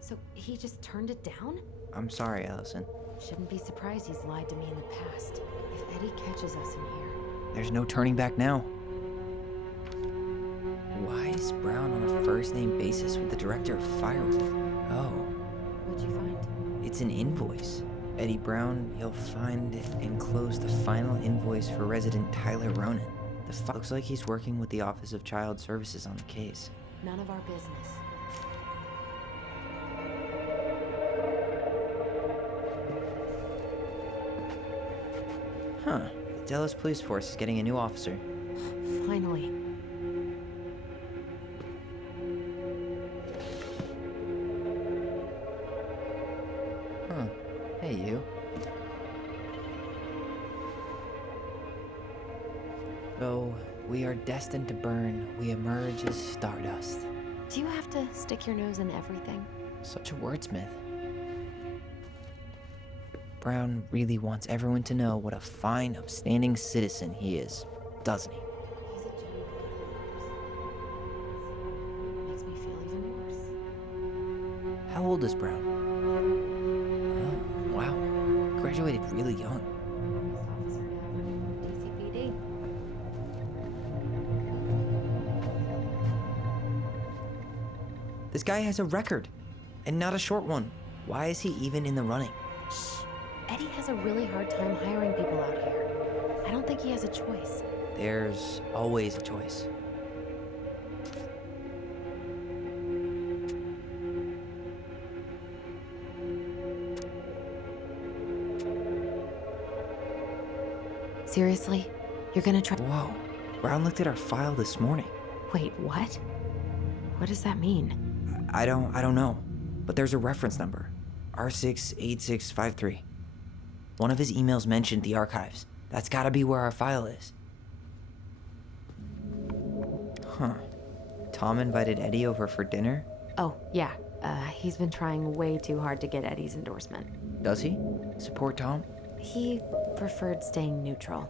So he just turned it down? I'm sorry, Allison. Shouldn't be surprised he's lied to me in the past. If Eddie catches us in here... There's no turning back now. Why is Brown on a first-name basis with the director of Firewood? Oh. What'd you find? It's an invoice. Eddie Brown, you'll find enclosed the final invoice for resident Tyler Ronan. Looks like he's working with the Office of Child Services on the case. None of our business. Huh. The Delos Police Force is getting a new officer. Finally. Huh. Hey, you. Though we are destined to burn, we emerge as stardust. Do you have to stick your nose in everything? Such a wordsmith. Brown really wants everyone to know what a fine, upstanding citizen he is, doesn't he? He's a genuine person. Makes me feel even worse. How old is Brown? Oh, wow. Graduated really young. Youngest officer to ever be DCPD. This guy has a record, and not a short one. Why is he even in the running? Shh. Eddie has a really hard time hiring people out here. I don't think he has a choice. There's always a choice. Seriously? You're gonna try— Whoa. Brown looked at our file this morning. Wait, what? What does that mean? I don't know. But there's a reference number. R68653. One of his emails mentioned the archives. That's gotta be where our file is. Huh. Tom invited Eddie over for dinner? Oh, yeah. He's been trying way too hard to get Eddie's endorsement. Does he? Support Tom? He preferred staying neutral.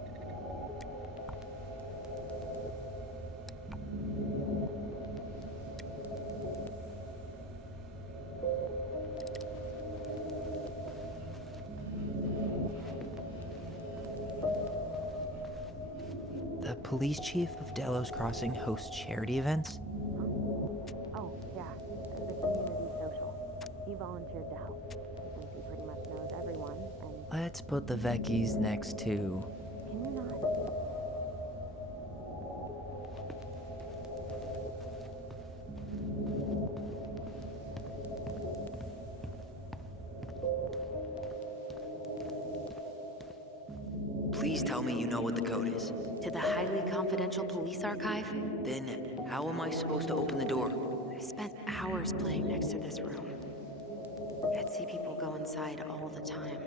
The police chief of Delos Crossing hosts charity events? Oh, yeah. The community social. He volunteered to help, since he pretty much knows everyone, and... Let's put the Vecchies next to... Can you not? Please tell me you know what the code is. To the highly confidential police archive? Then, how am I supposed to open the door? I spent hours playing next to this room. I'd see people go inside all the time.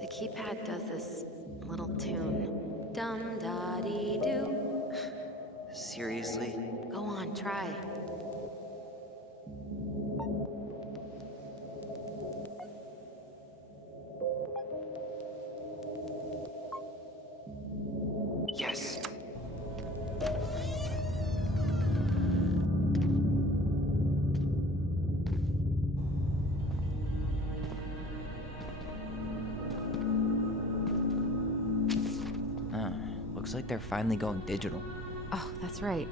The keypad does this little tune. Dum-da-dee-doo. Seriously? Go on, try. Yes. Looks like they're finally going digital. Oh, that's right.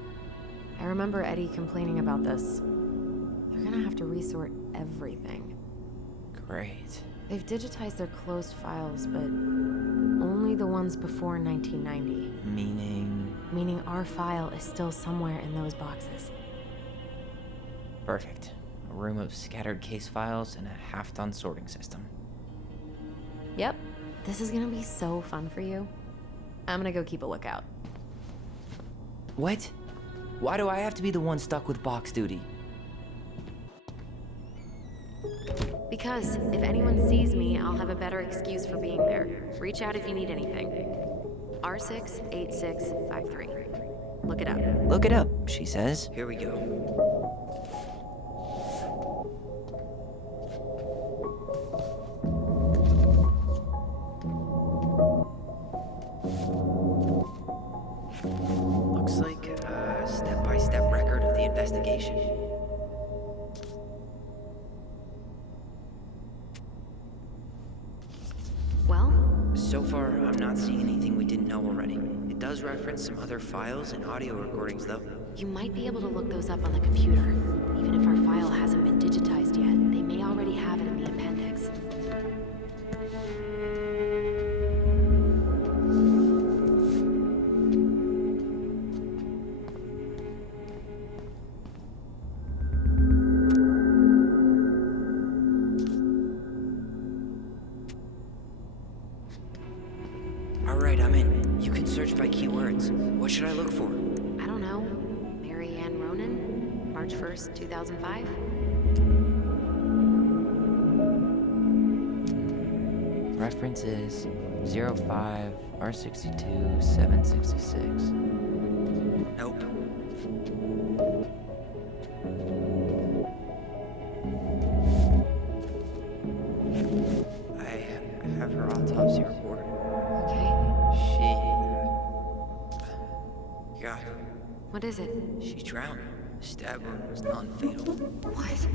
I remember Eddie complaining about this. They're gonna have to resort everything. Great. They've digitized their closed files, but only the ones before 1990. Meaning our file is still somewhere in those boxes. Perfect. A room of scattered case files and a half-done sorting system. Yep. This is gonna be so fun for you. I'm gonna go keep a lookout. What? Why do I have to be the one stuck with box duty? Because if anyone sees me, I'll have a better excuse for being there. Reach out if you need anything. R68653. Look it up. Look it up, she says. Here we go. Looks like a step-by-step record of the investigation. Well? So far, I'm not seeing anything we didn't know already. It does reference some other files and audio recordings, though. You might be able to look those up on the computer. Even if our file hasn't been digitized yet, they may already have it in the appendix. All right, I'm in. You can search by keywords. What should I look for? I don't know. Mary Ann Ronan? March 1st, 2005? Reference is 05 R62 766. Nope. I have her autopsy report. Okay. She... God, What is it? she drowned. The stab wound was non-fatal. What?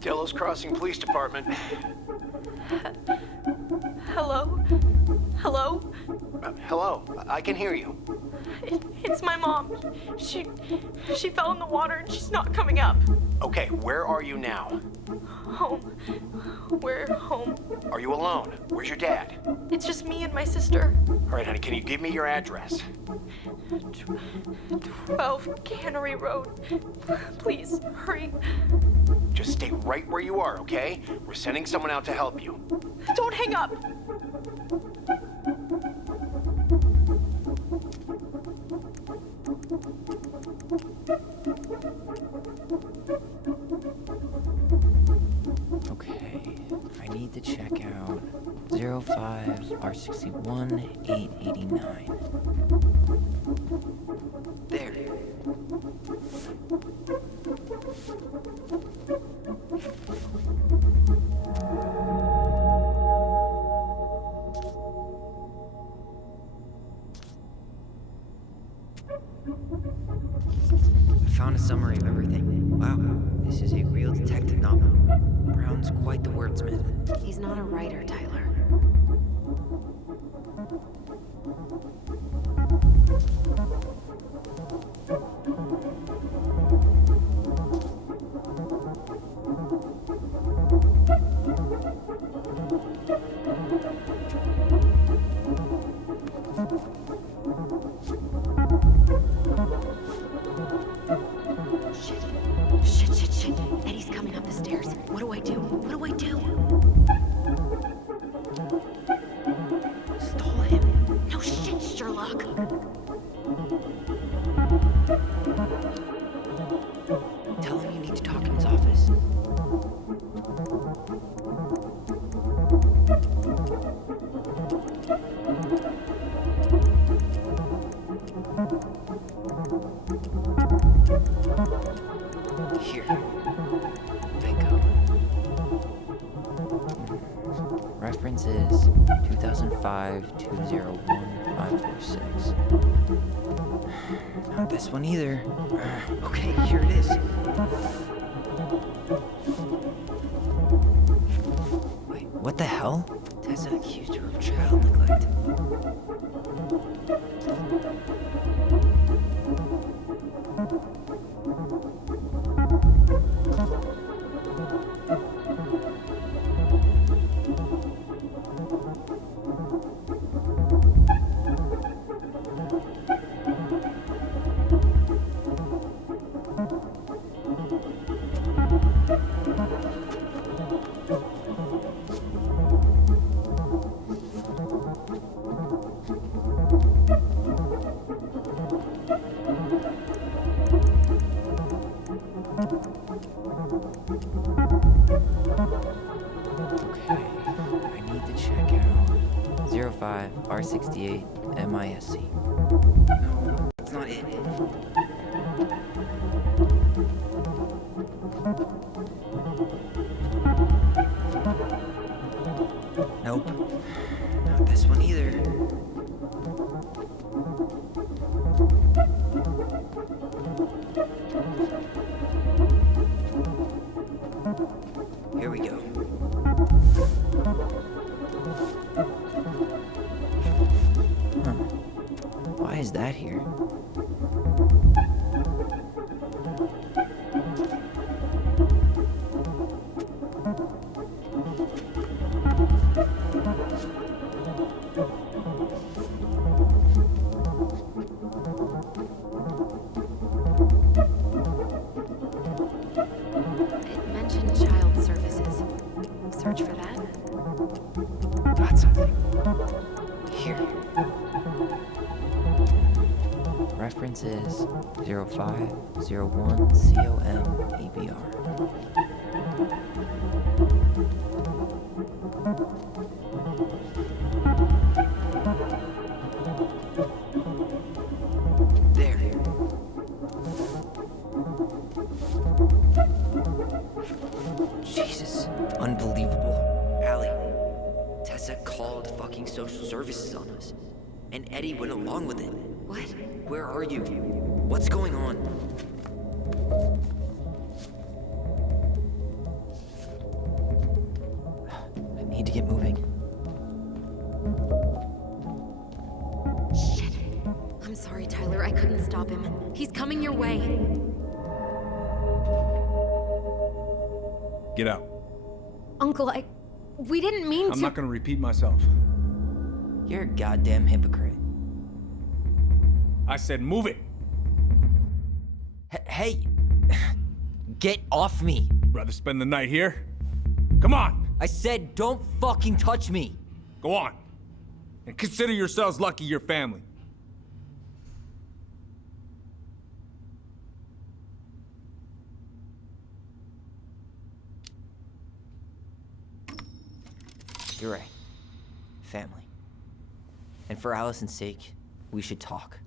Delos Crossing Police Department. Hello? Hello? Hello, I can hear you. It's my mom. She fell in the water and she's not coming up. Okay, where are you now? Home. We're home. Are you alone? Where's your dad? It's just me and my sister. All right, honey, can you give me your address? 12 Cannery Road. Please, hurry. Just stay right where you are, okay? We're sending someone out to help you. Don't hang up. Okay, I need to check out 05 R61 889. There. I found a summary of everything. Wow, this is a real detective novel. Brown's quite the wordsmith. He's not a writer, Tyler. Shit. Eddie's coming up the stairs. What do I do? Stall him. No shit, Sherlock. Tell him you need to talk in his office. Here. Bingo. Reference is 2005 201 546. Not this one either. Okay, here it is. Wait, what the hell? Tessa accused her of child neglect. Okay, I need to check out 05 R68 MISC. No, that's not it. Nope, not this one either. Here we go. Huh. Why is that here? It mentioned child services. Search for that. Got something. Here. Reference is 0501 COM EBR. There. Jesus. Unbelievable. Allie, Tessa called fucking social services on us. And Eddie went along with it. What? Where are you? What's going on? I need to get moving. Shit. I'm sorry, Tyler. I couldn't stop him. He's coming your way. Get out. Uncle, we didn't mean to. I'm not gonna repeat myself. You're a goddamn hypocrite. I said move it. Hey! Get off me! Rather spend the night here? Come on! I said don't fucking touch me! Go on. And consider yourselves lucky you're family. You're right. Family. And for Allison's sake, we should talk.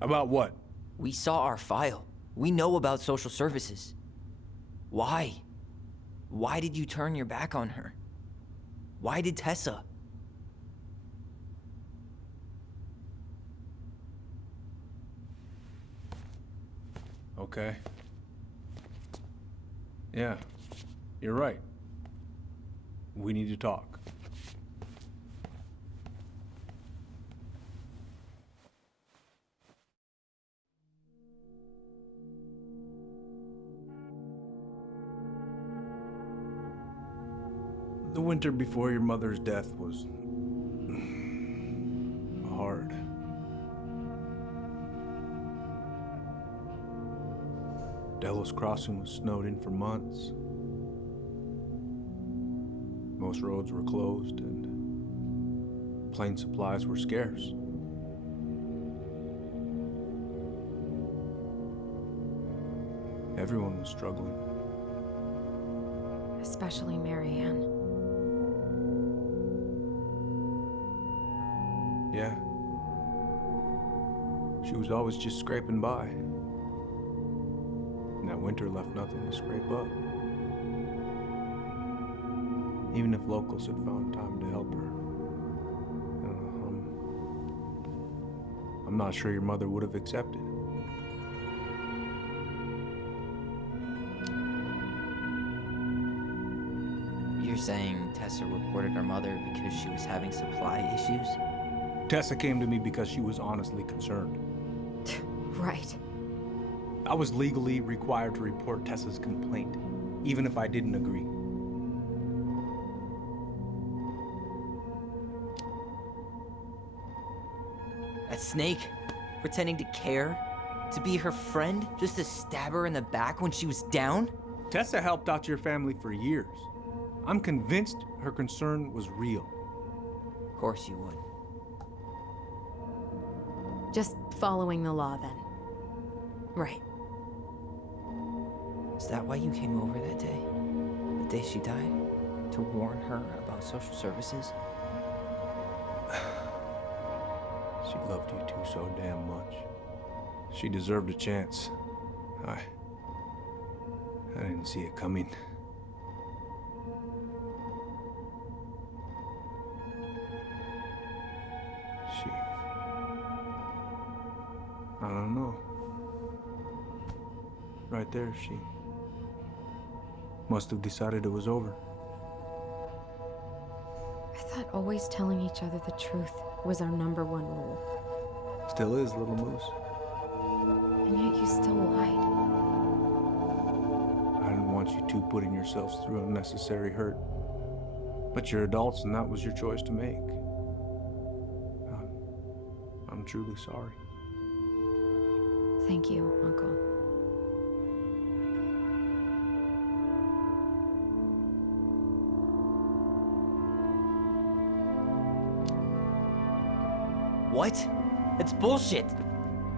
About what? We saw our file. We know about social services. Why? Why did you turn your back on her? Why did Tessa? Okay. Yeah, you're right. We need to talk. The winter before your mother's death was hard. Delos Crossing was snowed in for months. Most roads were closed and plane supplies were scarce. Everyone was struggling. Especially Marianne. Yeah. She was always just scraping by. And that winter left nothing to scrape up. Even if locals had found time to help her. I'm not sure your mother would have accepted. You're saying Tessa reported her mother because she was having supply issues? Tessa came to me because she was honestly concerned. Right. I was legally required to report Tessa's complaint, even if I didn't agree. That snake? Pretending to care? To be her friend? Just to stab her in the back when she was down? Tessa helped out your family for years. I'm convinced her concern was real. Of course you would. Just following the law, then. Right. Is that why you came over that day? The day she died? To warn her about social services? She loved you two so damn much. She deserved a chance. I didn't see it coming. I don't know. Right there, she must have decided it was over. I thought always telling each other the truth was our #1 rule. Still is, little moose. And yet you still lied. I didn't want you two putting yourselves through unnecessary hurt. But you're adults and that was your choice to make. I'm truly sorry. Thank you, Uncle. What? That's bullshit!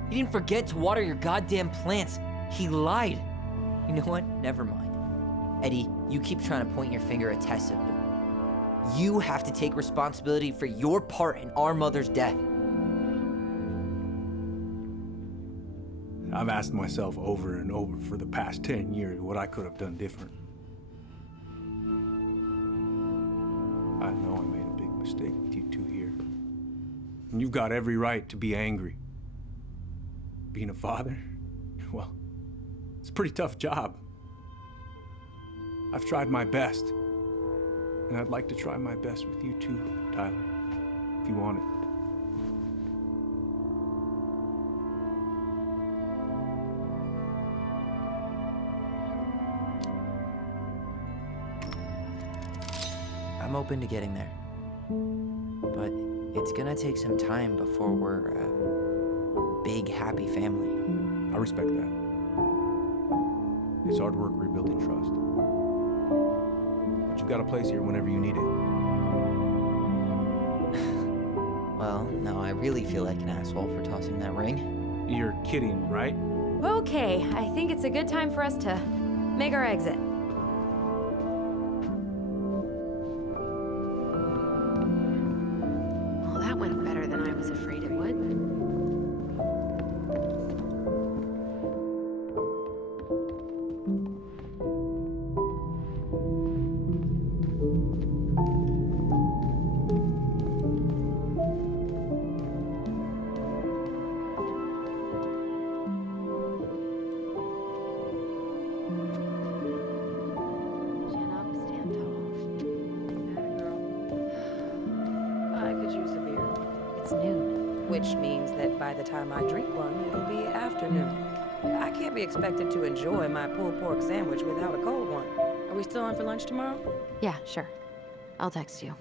He didn't forget to water your goddamn plants. He lied. You know what? Never mind. Eddie, you keep trying to point your finger at Tessa, but you have to take responsibility for your part in our mother's death. I've asked myself over and over for the past 10 years what I could have done different. I know I made a big mistake with you two here. And you've got every right to be angry. Being a father, well, it's a pretty tough job. I've tried my best. And I'd like to try my best with you too, Tyler, if you want it. I'm open to getting there. But it's gonna take some time before we're a big, happy family. I respect that. It's hard work rebuilding trust. But you've got a place here whenever you need it. Well, now I really feel like an asshole for tossing that ring. You're kidding, right? Okay, I think it's a good time for us to make our exit. Well, that went better than I was afraid it would. It's noon. Which means that by the time I drink one, it'll be afternoon. I can't be expected to enjoy my pulled pork sandwich without a cold one. Are we still on for lunch tomorrow? Yeah, sure. I'll text you.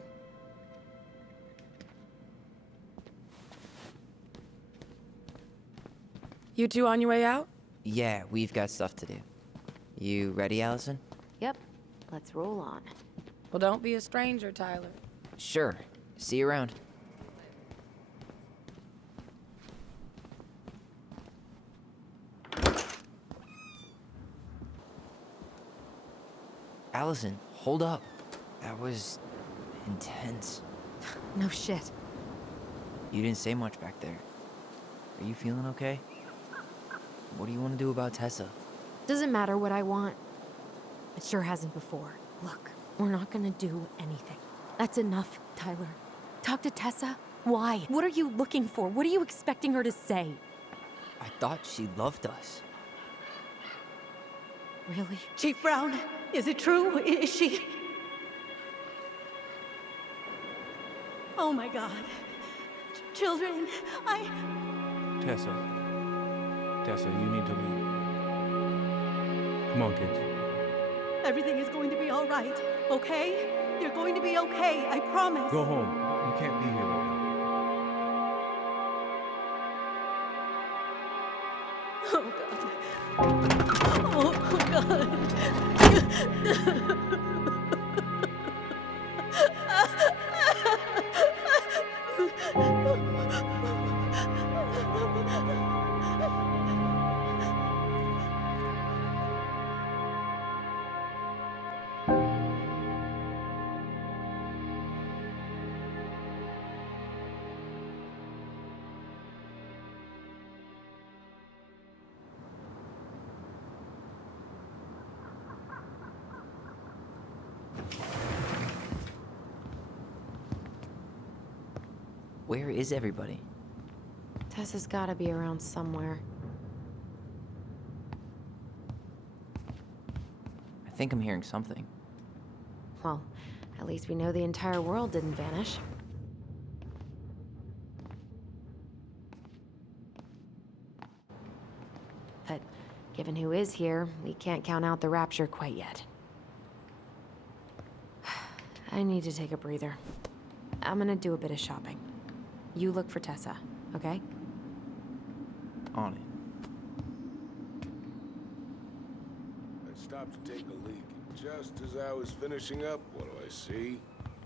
You two on your way out? Yeah, we've got stuff to do. You ready, Allison? Yep. Let's roll on. Well, don't be a stranger, Tyler. Sure. See you around. Allison, hold up. That was intense. No shit. You didn't say much back there. Are you feeling okay? What do you want to do about Tessa? Doesn't matter what I want. It sure hasn't before. Look, we're not gonna do anything. That's enough, Tyler. Talk to Tessa? Why? What are you looking for? What are you expecting her to say? I thought she loved us. Really? Chief Brown, is it true? Is she... Oh my God. Children, Tessa, you need to leave. Come on, kids. Everything is going to be all right, okay? You're going to be okay, I promise. Go home. You can't be here right now. Where is everybody? Tessa's gotta be around somewhere. I think I'm hearing something. Well, at least we know the entire world didn't vanish. But given who is here, we can't count out the rapture quite yet. I need to take a breather. I'm gonna do a bit of shopping. You look for Tessa, okay? On it. I stopped to take a leak, and just as I was finishing up, what do I see?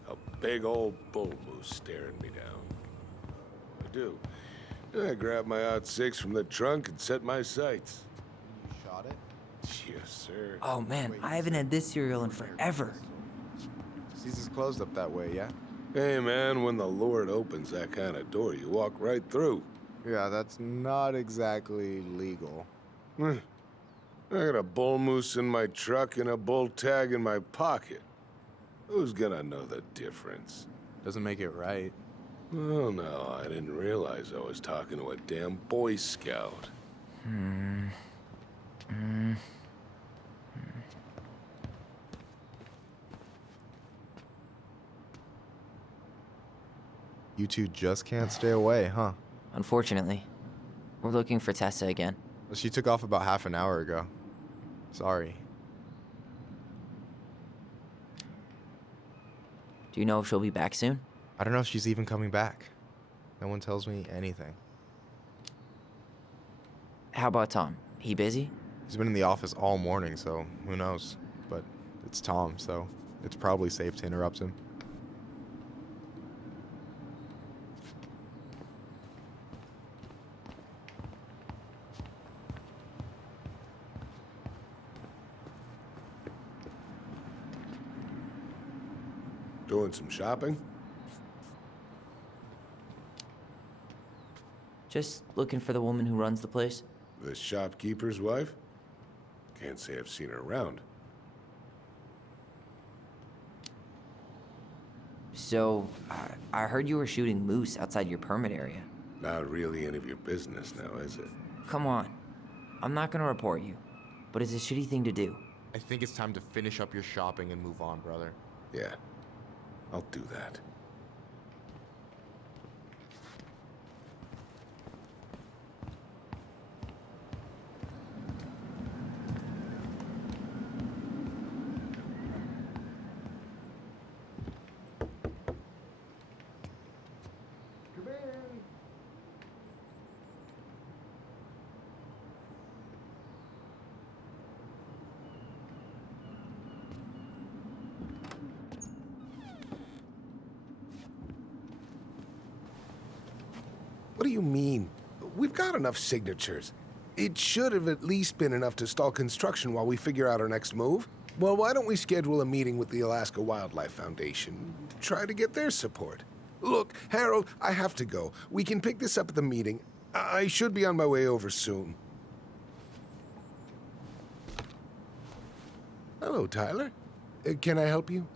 A big old bull moose staring me down. I do. Then I grab my .6 from the trunk and set my sights. You shot it? Yes, sir. Oh man, I haven't had this cereal in forever. Caesar's closed up that way, yeah? Hey man, when the Lord opens that kind of door, you walk right through. Yeah, that's not exactly legal. I got a bull moose in my truck and a bull tag in my pocket. Who's gonna know the difference? Doesn't make it right. Oh no, I didn't realize I was talking to a damn Boy Scout. You two just can't stay away, huh? Unfortunately, we're looking for Tessa again. Well, she took off about half an hour ago. Sorry. Do you know if she'll be back soon? I don't know if she's even coming back. No one tells me anything. How about Tom? He busy? He's been in the office all morning, so who knows? But it's Tom, so it's probably safe to interrupt him. Doing some shopping? Just looking for the woman who runs the place. The shopkeeper's wife? Can't say I've seen her around. So, I heard you were shooting moose outside your permit area. Not really any of your business now, is it? Come on. I'm not gonna report you, but it's a shitty thing to do. I think it's time to finish up your shopping and move on, brother. Yeah, I'll do that. What do you mean? We've got enough signatures. It should have at least been enough to stall construction while we figure out our next move. Well, why don't we schedule a meeting with the Alaska Wildlife Foundation? Try to get their support. Look, Harold, I have to go. We can pick this up at the meeting. I should be on my way over soon. Hello, Tyler. Can I help you?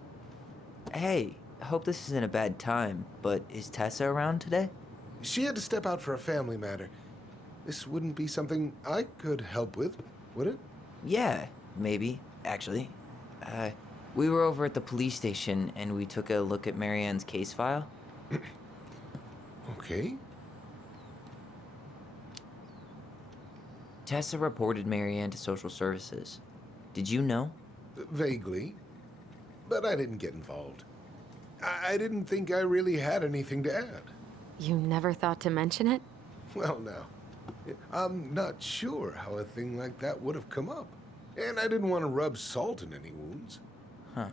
Hey, I hope this isn't a bad time, but is Tessa around today? She had to step out for a family matter. This wouldn't be something I could help with, would it? Yeah, maybe, actually. We were over at the police station and we took a look at Marianne's case file. Okay. Tessa reported Marianne to social services. Did you know? Vaguely. But I didn't get involved. I didn't think I really had anything to add. You never thought to mention it? Well, now, I'm not sure how a thing like that would have come up. And I didn't want to rub salt in any wounds. Huh.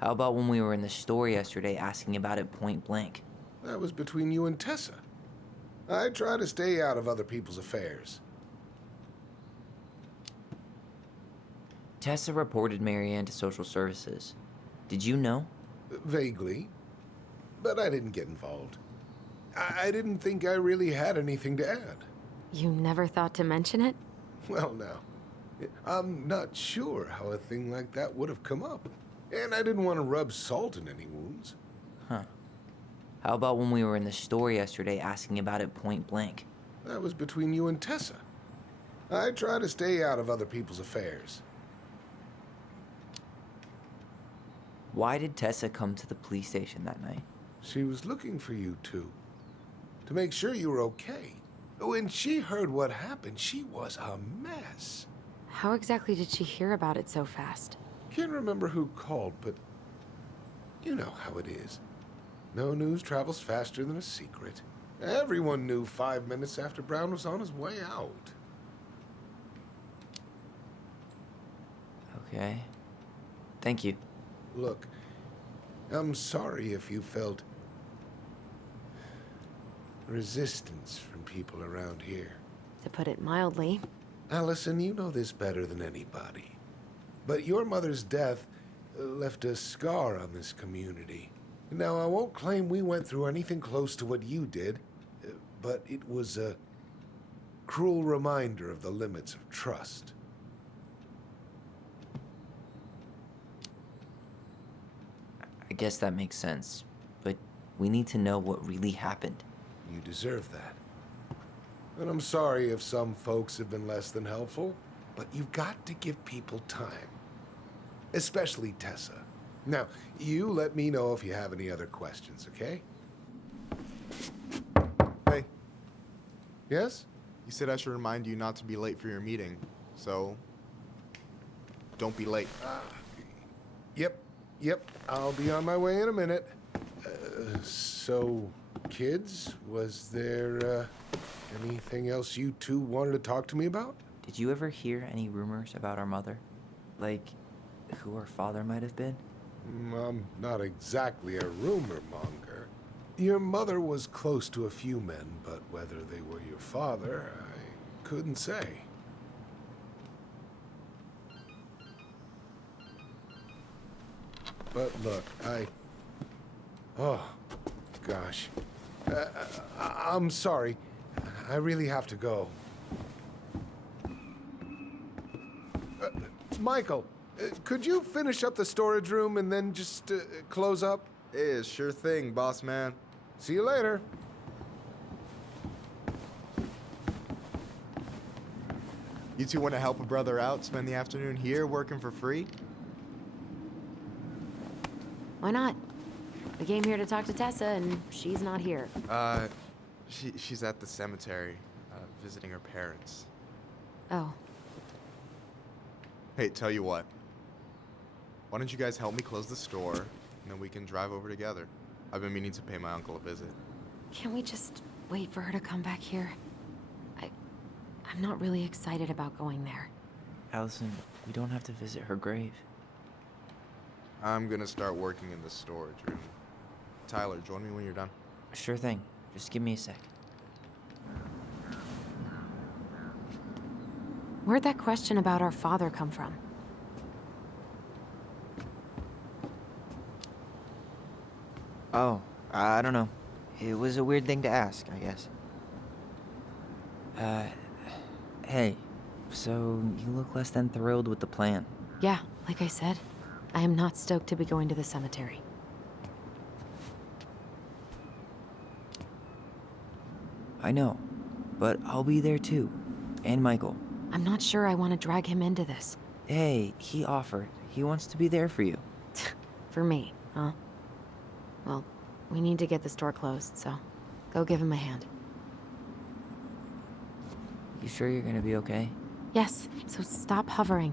How about when we were in the store yesterday asking about it point blank? That was between you and Tessa. I try to stay out of other people's affairs. Tessa reported Marianne to social services. Did you know? Vaguely. But I didn't get involved. I didn't think I really had anything to add. You never thought to mention it? Well, now, I'm not sure how a thing like that would have come up. And I didn't want to rub salt in any wounds. Huh. How about when we were in the store yesterday asking about it point blank? That was between you and Tessa. I try to stay out of other people's affairs. Why did Tessa come to the police station that night? She was looking for you two. To make sure you were okay. When she heard what happened, she was a mess. How exactly did she hear about it so fast? Can't remember who called, but you know how it is. No news travels faster than a secret. Everyone knew 5 minutes after Brown was on his way out. Okay. Thank you. Look, I'm sorry if you felt resistance from people around here. To put it mildly. Allison, you know this better than anybody. But your mother's death left a scar on this community. Now, I won't claim we went through anything close to what you did, but it was a cruel reminder of the limits of trust. I guess that makes sense, but we need to know what really happened. You deserve that. And I'm sorry if some folks have been less than helpful, but you've got to give people time. Especially Tessa. Now, you let me know if you have any other questions, okay? Hey, Yes? you said I should remind you not to be late for your meeting, so don't be late. Yep. I'll be on my way in a minute. So, kids, was there anything else you two wanted to talk to me about? Did you ever hear any rumors about our mother? Like, who our father might have been? I'm not exactly a rumor monger. Your mother was close to a few men, but whether they were your father, I couldn't say. But look, oh, gosh. I'm sorry. I really have to go. Michael, could you finish up the storage room and then just close up? Yeah, sure thing, boss man. See you later. You two want to help a brother out, spend the afternoon here working for free? Why not? We came here to talk to Tessa, and she's not here. She's at the cemetery, visiting her parents. Oh. Hey, tell you what. Why don't you guys help me close the store, and then we can drive over together? I've been meaning to pay my uncle a visit. Can't we just wait for her to come back here? I'm not really excited about going there. Allison, we don't have to visit her grave. I'm gonna start working in the storage room. Tyler, join me when you're done. Sure thing. Just give me a sec. Where'd that question about our father come from? Oh, I don't know. It was a weird thing to ask, I guess. Hey, so you look less than thrilled with the plan. Yeah, like I said, I am not stoked to be going to the cemetery. I know, but I'll be there too. And Michael. I'm not sure I want to drag him into this. Hey, he offered. He wants to be there for you. For me, huh? Well, we need to get the store closed, so go give him a hand. You sure you're gonna be okay? Yes, so stop hovering.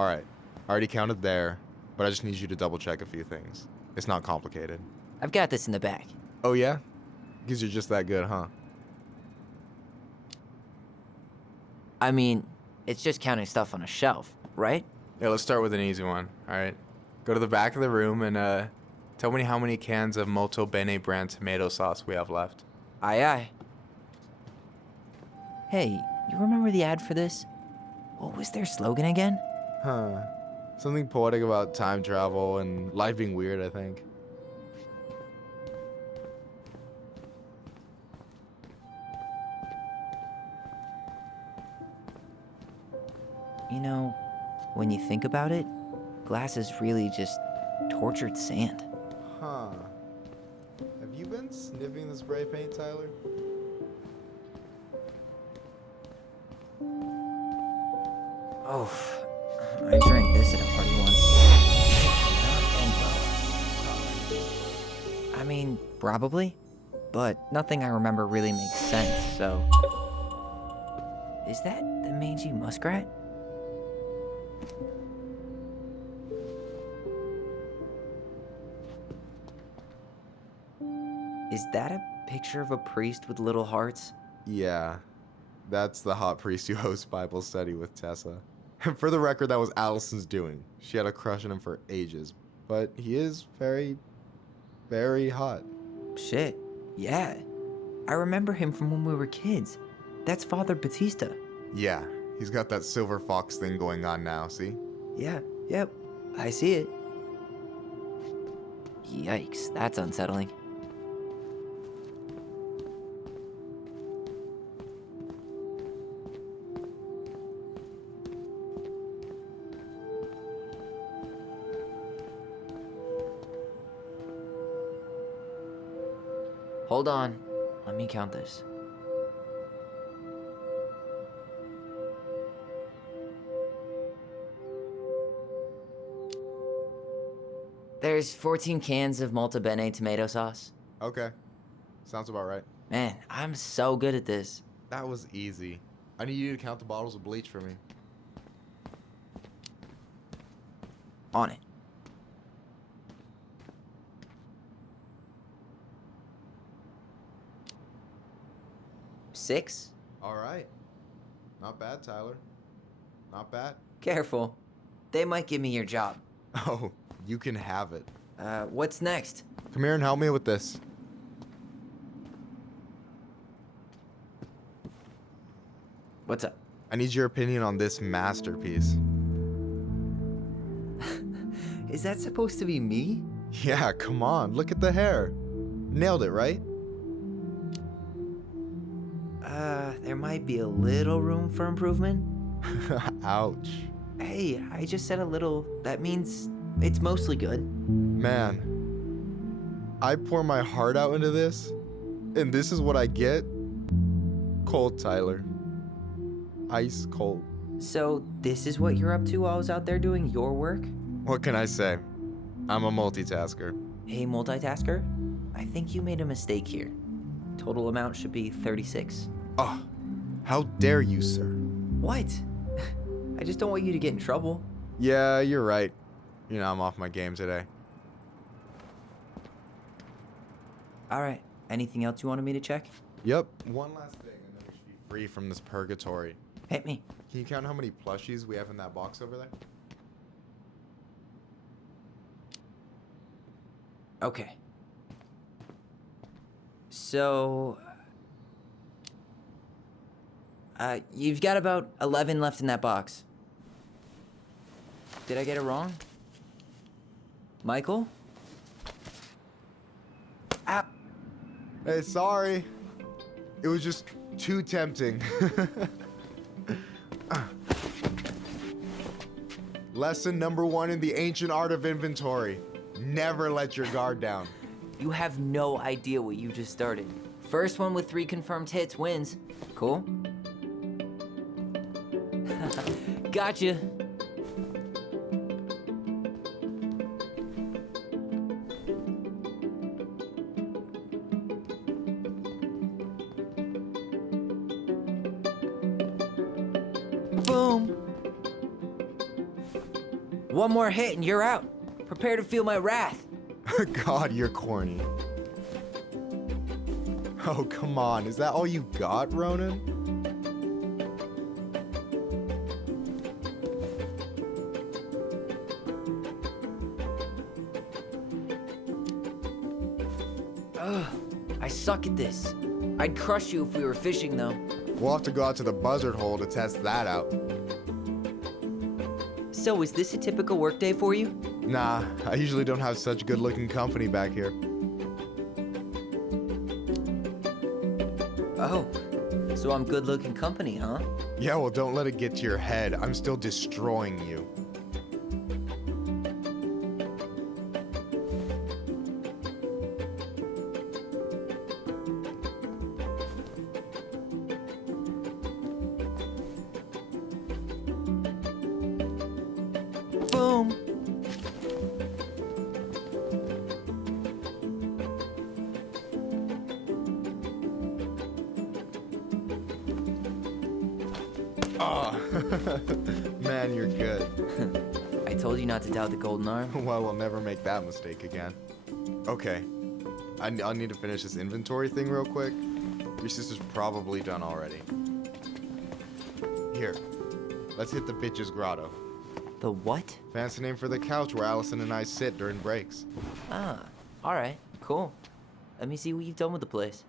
Alright, I already counted there, but I just need you to double check a few things. It's not complicated. I've got this in the back. Oh yeah? Because you're just that good, huh? I mean, it's just counting stuff on a shelf, right? Yeah, let's start with an easy one, alright? Go to the back of the room and tell me how many cans of Molto Bene brand tomato sauce we have left. Aye, aye. Hey, you remember the ad for this? What was their slogan again? Huh. Something poetic about time travel and life being weird, I think. You know, when you think about it, glass is really just tortured sand. Huh. Have you been sniffing the spray paint, Tyler? Oh, I drank this at a party once. I mean, probably, but nothing I remember really makes sense, so... Is that the mangy muskrat? Is that a picture of a priest with little hearts? Yeah. That's the hot priest who hosts Bible study with Tessa. For the record, that was Allison's doing. She had a crush on him for ages. But he is very, very hot. Shit, yeah. I remember him from when we were kids. That's Father Batista. Yeah, he's got that silver fox thing going on now, see? Yeah, yep, I see it. Yikes, that's unsettling. Hold on, let me count this. There's 14 cans of Molto Bene tomato sauce. Okay. Sounds about right. Man, I'm so good at this. That was easy. I need you to count the bottles of bleach for me. On it. Six? Alright. Not bad, Tyler. Not bad. Careful. They might give me your job. Oh, you can have it. What's next? Come here and help me with this. What's up? I need your opinion on this masterpiece. Is that supposed to be me? Yeah, come on. Look at the hair. Nailed it, right? There might be a little room for improvement. Ouch. Hey, I just said a little. That means it's mostly good. Man, I pour my heart out into this, and this is what I get? Cold, Tyler. Ice cold. So, this is what you're up to while I was out there doing your work? What can I say? I'm a multitasker. Hey, multitasker. I think you made a mistake here. Total amount should be 36. Oh, how dare you, sir? What? I just don't want you to get in trouble. Yeah, you're right. You know, I'm off my game today. Alright, anything else you wanted me to check? Yep. One last thing, and then we should be free from this purgatory. Hit me. Can you count how many plushies we have in that box over there? Okay. So... you've got about 11 left in that box. Did I get it wrong? Michael? Ah! Hey, sorry. It was just too tempting. Lesson number 1 in the ancient art of inventory. Never let your guard down. You have no idea what you just started. First one with 3 confirmed hits wins. Cool? Gotcha. Boom. One more hit and you're out. Prepare to feel my wrath. God, you're corny. Oh, come on. Is that all you got, Ronan? Ugh, I suck at this. I'd crush you if we were fishing, though. We'll have to go out to the buzzard hole to test that out. So, is this a typical workday for you? Nah, I usually don't have such good-looking company back here. Oh, so I'm good-looking company, huh? Yeah, well, don't let it get to your head. I'm still destroying you. Boom. Oh, man, you're good. I told you not to doubt the golden arm. Well, we'll never make that mistake again. Okay, I'll need to finish this inventory thing real quick. Your sister's probably done already. Here, let's hit the bitch's grotto. The what? Fancy name for the couch where Allison and I sit during breaks. Ah, alright, cool. Let me see what you've done with the place.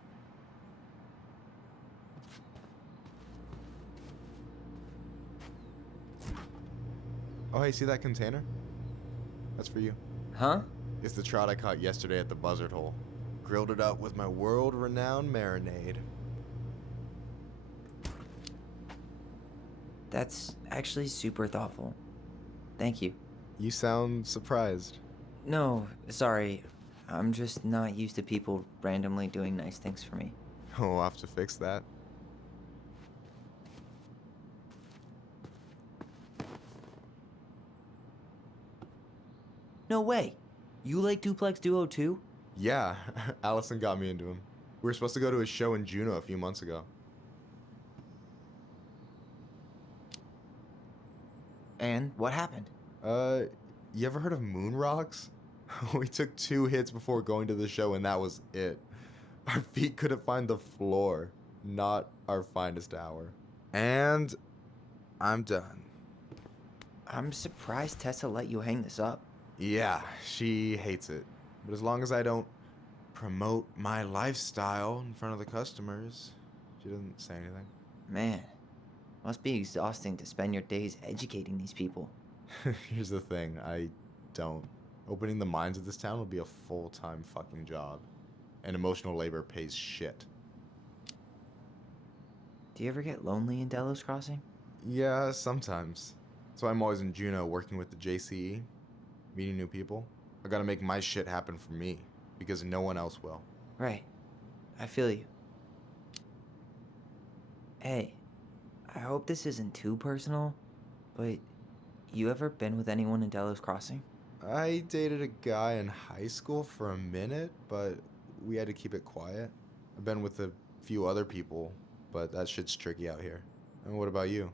Oh, hey, see that container? That's for you. Huh? It's the trout I caught yesterday at the buzzard hole. Grilled it up with my world-renowned marinade. That's actually super thoughtful. Thank you. You sound surprised. No, sorry. I'm just not used to people randomly doing nice things for me. Oh, I'll have to fix that. No way. You like Duplex Duo too? Yeah, Allison got me into him. We were supposed to go to a show in Juneau a few months ago. And what happened? You ever heard of moon rocks? We took 2 hits before going to the show and that was it. Our feet couldn't find the floor. Not our finest hour. And I'm done. I'm surprised Tessa let you hang this up. Yeah, she hates it. But as long as I don't promote my lifestyle in front of the customers, she doesn't say anything. Man, must be exhausting to spend your days educating these people. Here's the thing, I don't. Opening the mines of this town would be a full-time fucking job. And emotional labor pays shit. Do you ever get lonely in Delos Crossing? Yeah, sometimes. So I'm always in Juneau working with the JCE, meeting new people. I gotta make my shit happen for me, because no one else will. Right. I feel you. Hey, I hope this isn't too personal, but you ever been with anyone in Delos Crossing? I dated a guy in high school for a minute, but we had to keep it quiet. I've been with a few other people, but that shit's tricky out here. And what about you?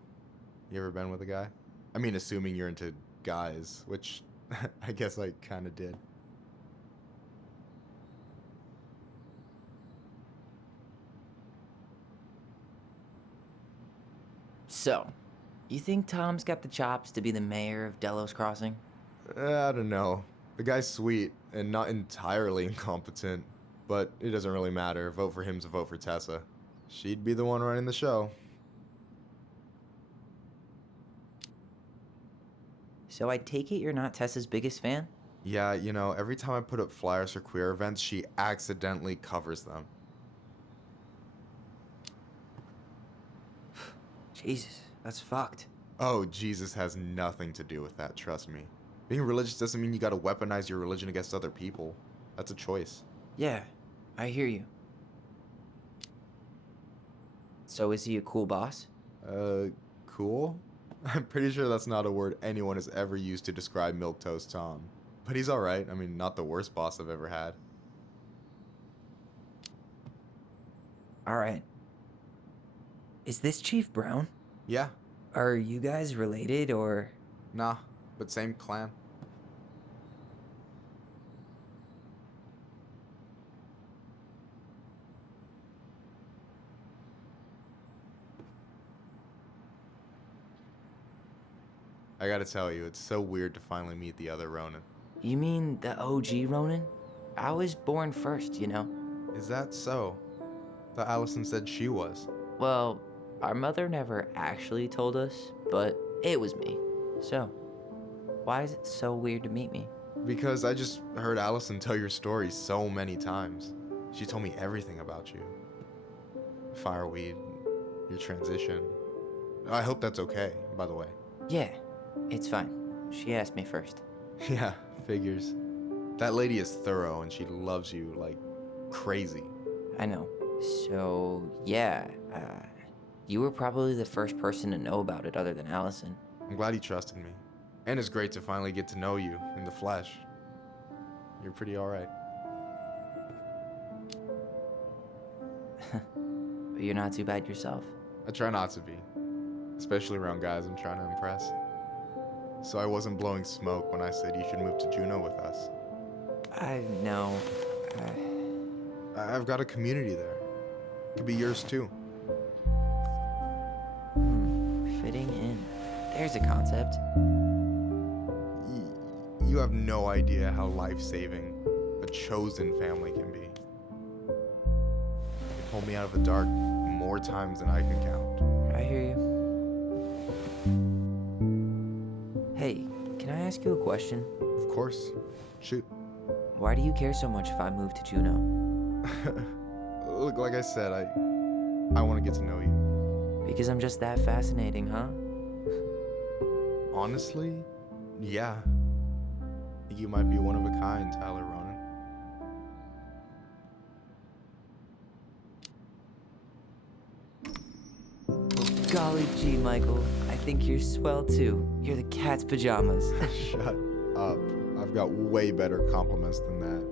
You ever been with a guy? I mean, assuming you're into guys, which I guess I kinda did. So, you think Tom's got the chops to be the mayor of Delos Crossing? I don't know. The guy's sweet and not entirely incompetent, but it doesn't really matter. Vote for him's a vote for Tessa. She'd be the one running the show. So I take it you're not Tessa's biggest fan? Yeah, you know, every time I put up flyers for queer events, she accidentally covers them. Jesus, that's fucked. Oh, Jesus has nothing to do with that, trust me. Being religious doesn't mean you gotta weaponize your religion against other people. That's a choice. Yeah, I hear you. So is he a cool boss? Cool? I'm pretty sure that's not a word anyone has ever used to describe Milquetoast Tom. But he's alright. I mean, not the worst boss I've ever had. Alright. Is this Chief Brown? Yeah. Are you guys related, or...? Nah, but same clan. I gotta tell you, it's so weird to finally meet the other Ronin. You mean the OG Ronin? I was born first, you know? Is that so? Thought Allison said she was. Well, our mother never actually told us, but it was me. So, why is it so weird to meet me? Because I just heard Allison tell your story so many times. She told me everything about you. Fireweed, your transition. I hope that's okay, by the way. Yeah, it's fine. She asked me first. Yeah, figures. That lady is thorough and she loves you like crazy. I know. So, yeah, you were probably the first person to know about it other than Allison. I'm glad he trusted me. And it's great to finally get to know you in the flesh. You're pretty alright. But you're not too bad yourself. I try not to be. Especially around guys I'm trying to impress. So I wasn't blowing smoke when I said you should move to Juneau with us. I know. I've got a community there. Could be yours too. Fitting in. There's a concept. You have no idea how life-saving a chosen family can be. They pulled me out of the dark more times than I can count. I hear you. Hey, can I ask you a question? Of course. Shoot. Why do you care so much if I move to Juneau? Look, like I said, I want to get to know you. Because I'm just that fascinating, huh? Honestly, yeah. You might be one of a kind, Tyler Ronan. Golly gee, Michael. I think you're swell too. You're the cat's pajamas. Shut up. I've got way better compliments than that.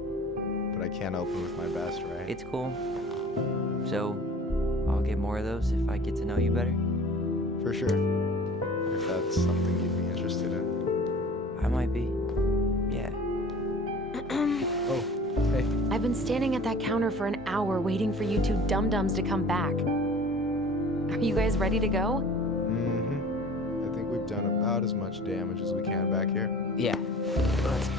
But I can't open with my best, right? It's cool. So, I'll get more of those if I get to know you better? For sure. If that's something you'd be interested in. I might be. Yeah. Oh, hey. I've been standing at that counter for an hour waiting for you two dum-dums to come back. Are you guys ready to go? Mm-hmm. I think we've done about as much damage as we can back here. Yeah. Let's...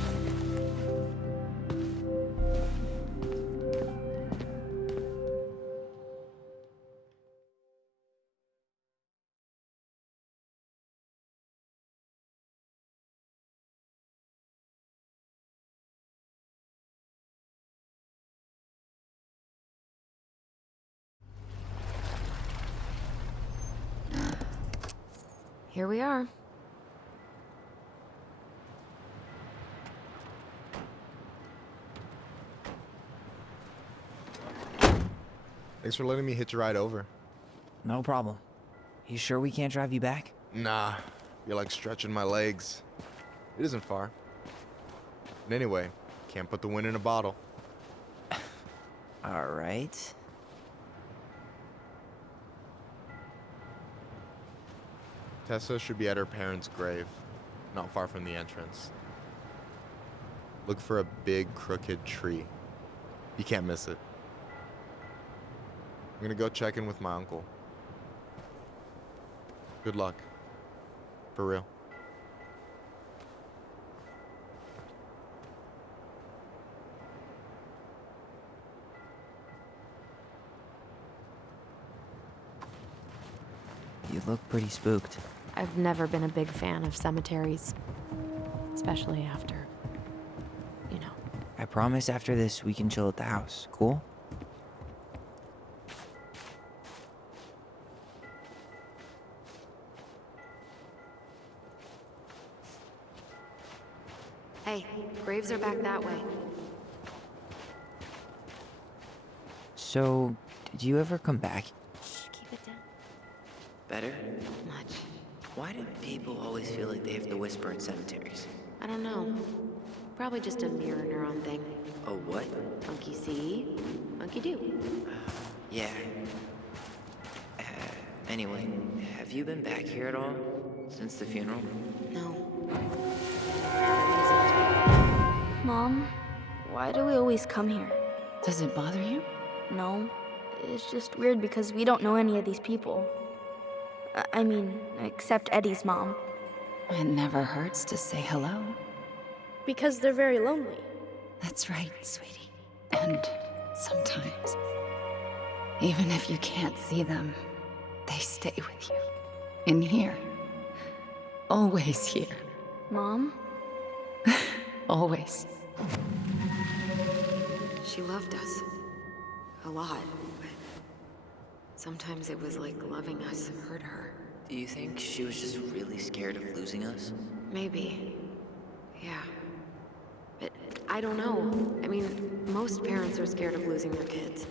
Here we are. Thanks for letting me hitch a ride over. No problem. You sure we can't drive you back? Nah, you're like stretching my legs. It isn't far. But anyway, can't put the wind in a bottle. All right. Tessa should be at her parents' grave, not far from the entrance. Look for a big crooked tree. You can't miss it. I'm gonna go check in with my uncle. Good luck. For real. You look pretty spooked. I've never been a big fan of cemeteries, especially after, you know. I promise after this we can chill at the house. Cool? Hey, graves are back that way. So, did you ever come back? Keep it down. Better? Much. Why do people always feel like they have to whisper in cemeteries? I don't know. Probably just a mirror neuron thing. A what? Monkey see, monkey do. Yeah. Anyway, have you been back here at all? Since the funeral? No. Mom, why do we always come here? Does it bother you? No. It's just weird because we don't know any of these people. I mean, except Eddie's mom. It never hurts to say hello. Because they're very lonely. That's right, sweetie. And sometimes, even if you can't see them, they stay with you. In here. Always here. Mom? Always. She loved us. A lot. But sometimes it was like loving us hurt her. Do you think she was just really scared of losing us? Maybe. Yeah. But I don't know. I mean, most parents are scared of losing their kids.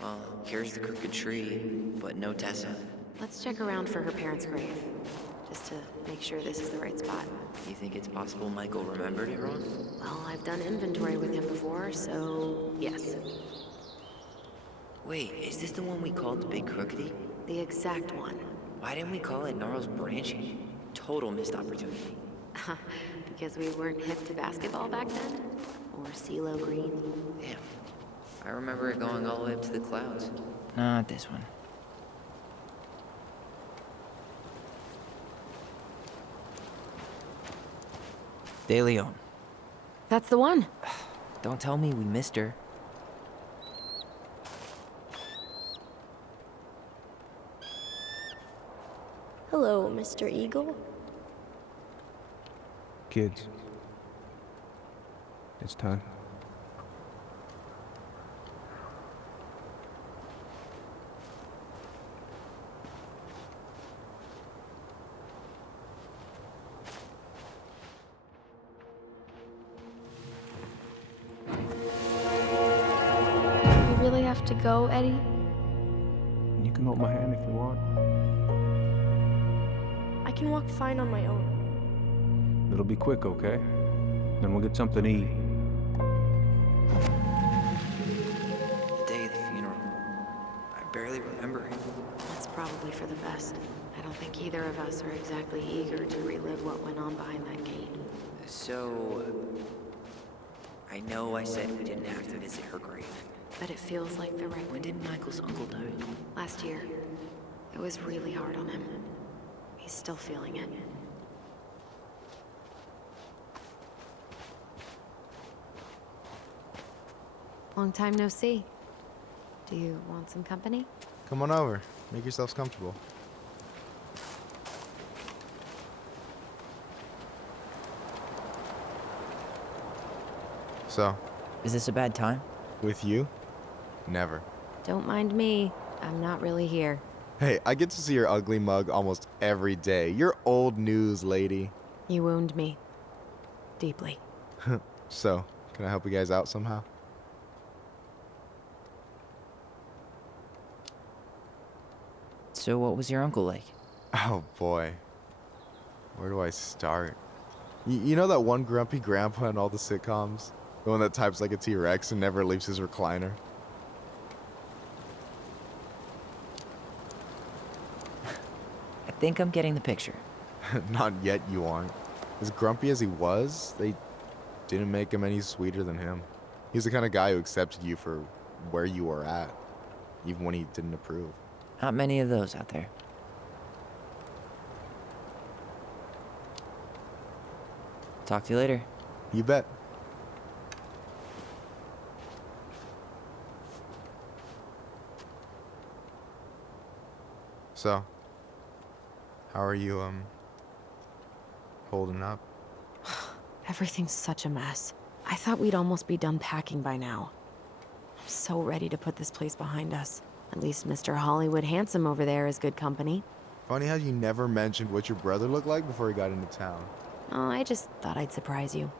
Well, here's the crooked tree, but no Tessa. Let's check around for her parents' grave, just to make sure this is the right spot. You think it's possible Michael remembered it wrong? Well, I've done inventory with him before, so yes. Wait, is this the one we called the Big Crookedy? The exact one. Why didn't we call it Gnarls Branch? Total missed opportunity. Because we weren't hip to basketball back then? Or CeeLo Green? Damn. I remember it going all the way up to the clouds. Not this one. De Leon. That's the one. Don't tell me we missed her. Hello, Mr. Eagle. Kids. It's time. We really have to go, Eddie? You can hold my hand if you want. I can walk fine on my own. It'll be quick, okay? Then we'll get something to eat. The day of the funeral. I barely remember it. That's probably for the best. I don't think either of us are exactly eager to relive what went on behind that gate. So... I know I said we didn't have to visit her grave. But it feels like the right... When did Michael's uncle die? Last year. It was really hard on him. He's still feeling it. Long time no see. Do you want some company? Come on over. Make yourselves comfortable. So, Is this a bad time? with you? Never. Don't mind me. I'm not really here. Hey, I get to see your ugly mug almost every day. You're old news, lady. You wound me. Deeply. So, can I help you guys out somehow? So what was your uncle like? Oh boy. Where do I start? You know that one grumpy grandpa in all the sitcoms? The one that types like a T-Rex and never leaves his recliner? I think I'm getting the picture. Not yet, you aren't. As grumpy as he was, they didn't make him any sweeter than him. He's the kind of guy who accepted you for where you were at, even when he didn't approve. Not many of those out there. Talk to you later. You bet. So, how are you, holding up? Everything's such a mess. I thought we'd almost be done packing by now. I'm so ready to put this place behind us. At least Mr. Hollywood Handsome over there is good company. Funny how you never mentioned what your brother looked like before he got into town. Oh, I just thought I'd surprise you.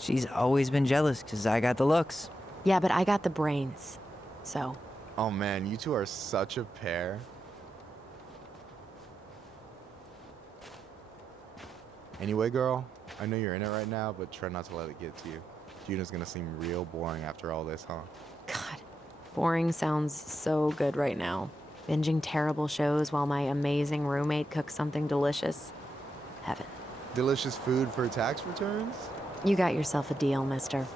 She's always been jealous because I got the looks. Yeah, but I got the brains. So, Oh man, you two are such a pair. Anyway, girl, I know you're in it right now, but try not to let it get to you. Juna's gonna seem real boring after all this, huh? God, boring sounds so good right now. Binging terrible shows while my amazing roommate cooks something delicious. Heaven. Delicious food for tax returns? You got yourself a deal, mister.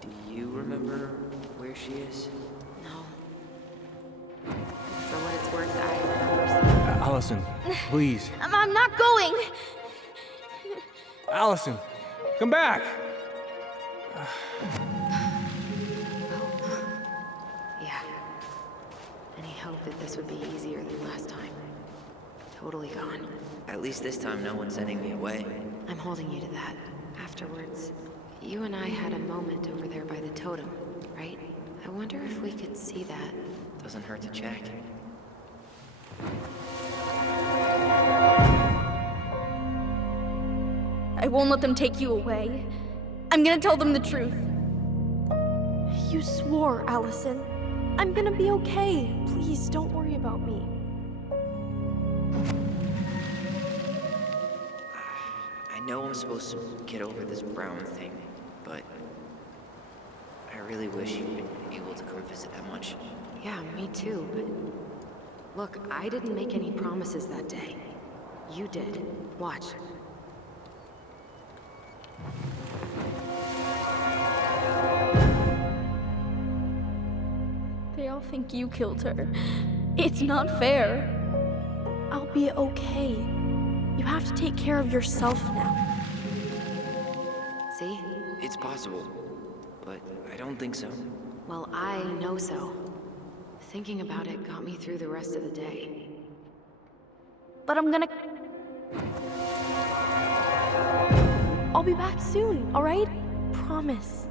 Do you remember where she is? No. For what it's worth, I remember. Allison, please. I'm not going. Allison, come back! Yeah. Any hope that this would be easier than last time? Totally gone. At least this time no one's sending me away. I'm holding you to that. Afterwards, you and I had a moment over there by the totem, right? I wonder if we could see that. Doesn't hurt to check. I won't let them take you away. I'm gonna tell them the truth. You swore, Allison. I'm gonna be okay. Please don't worry about me. I know I'm supposed to get over this Brown thing, but I really wish you'd been able to come visit that much. Yeah, me too, but look, I didn't make any promises that day. You did. Watch. They all think you killed her. It's not fair. I'll be okay. You have to take care of yourself now. See? It's possible, but I don't think so. Well, I know so. Thinking about it got me through the rest of the day. But I'm gonna... I'll be back soon, all right? Promise.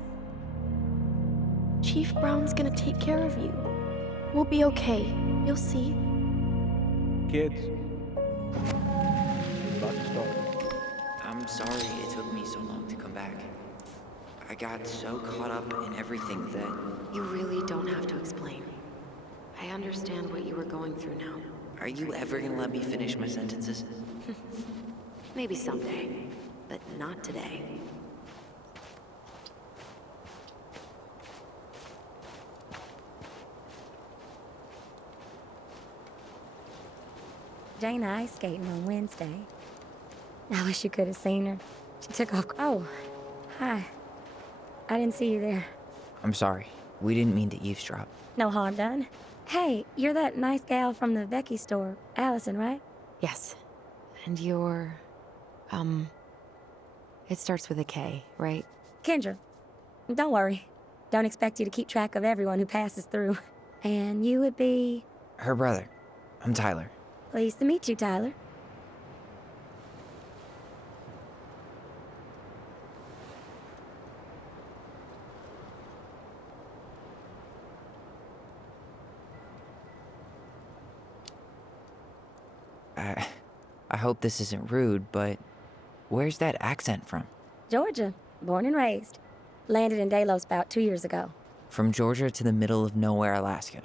Chief Brown's gonna take care of you. We'll be okay. You'll see. Kids. About to start. I'm sorry it took me so long to come back. I got so caught up in everything that... You really don't have to explain. I understand what you were going through now. Are you ever gonna let me finish my sentences? Maybe someday, but not today. Jane ice skating on Wednesday. I wish you could have seen her. She took off. Oh, hi. I didn't see you there. I'm sorry. We didn't mean to eavesdrop. No harm done. Hey, you're that nice gal from the Becky store, Allison, right? Yes. And you're... It starts with a K, right? Kendra. Don't worry. Don't expect you to keep track of everyone who passes through. And you would be... Her brother. I'm Tyler. Pleased to meet you, Tyler. I hope this isn't rude, but where's that accent from? Georgia. Born and raised. Landed in Delos about 2 years ago. From Georgia to the middle of nowhere, Alaska.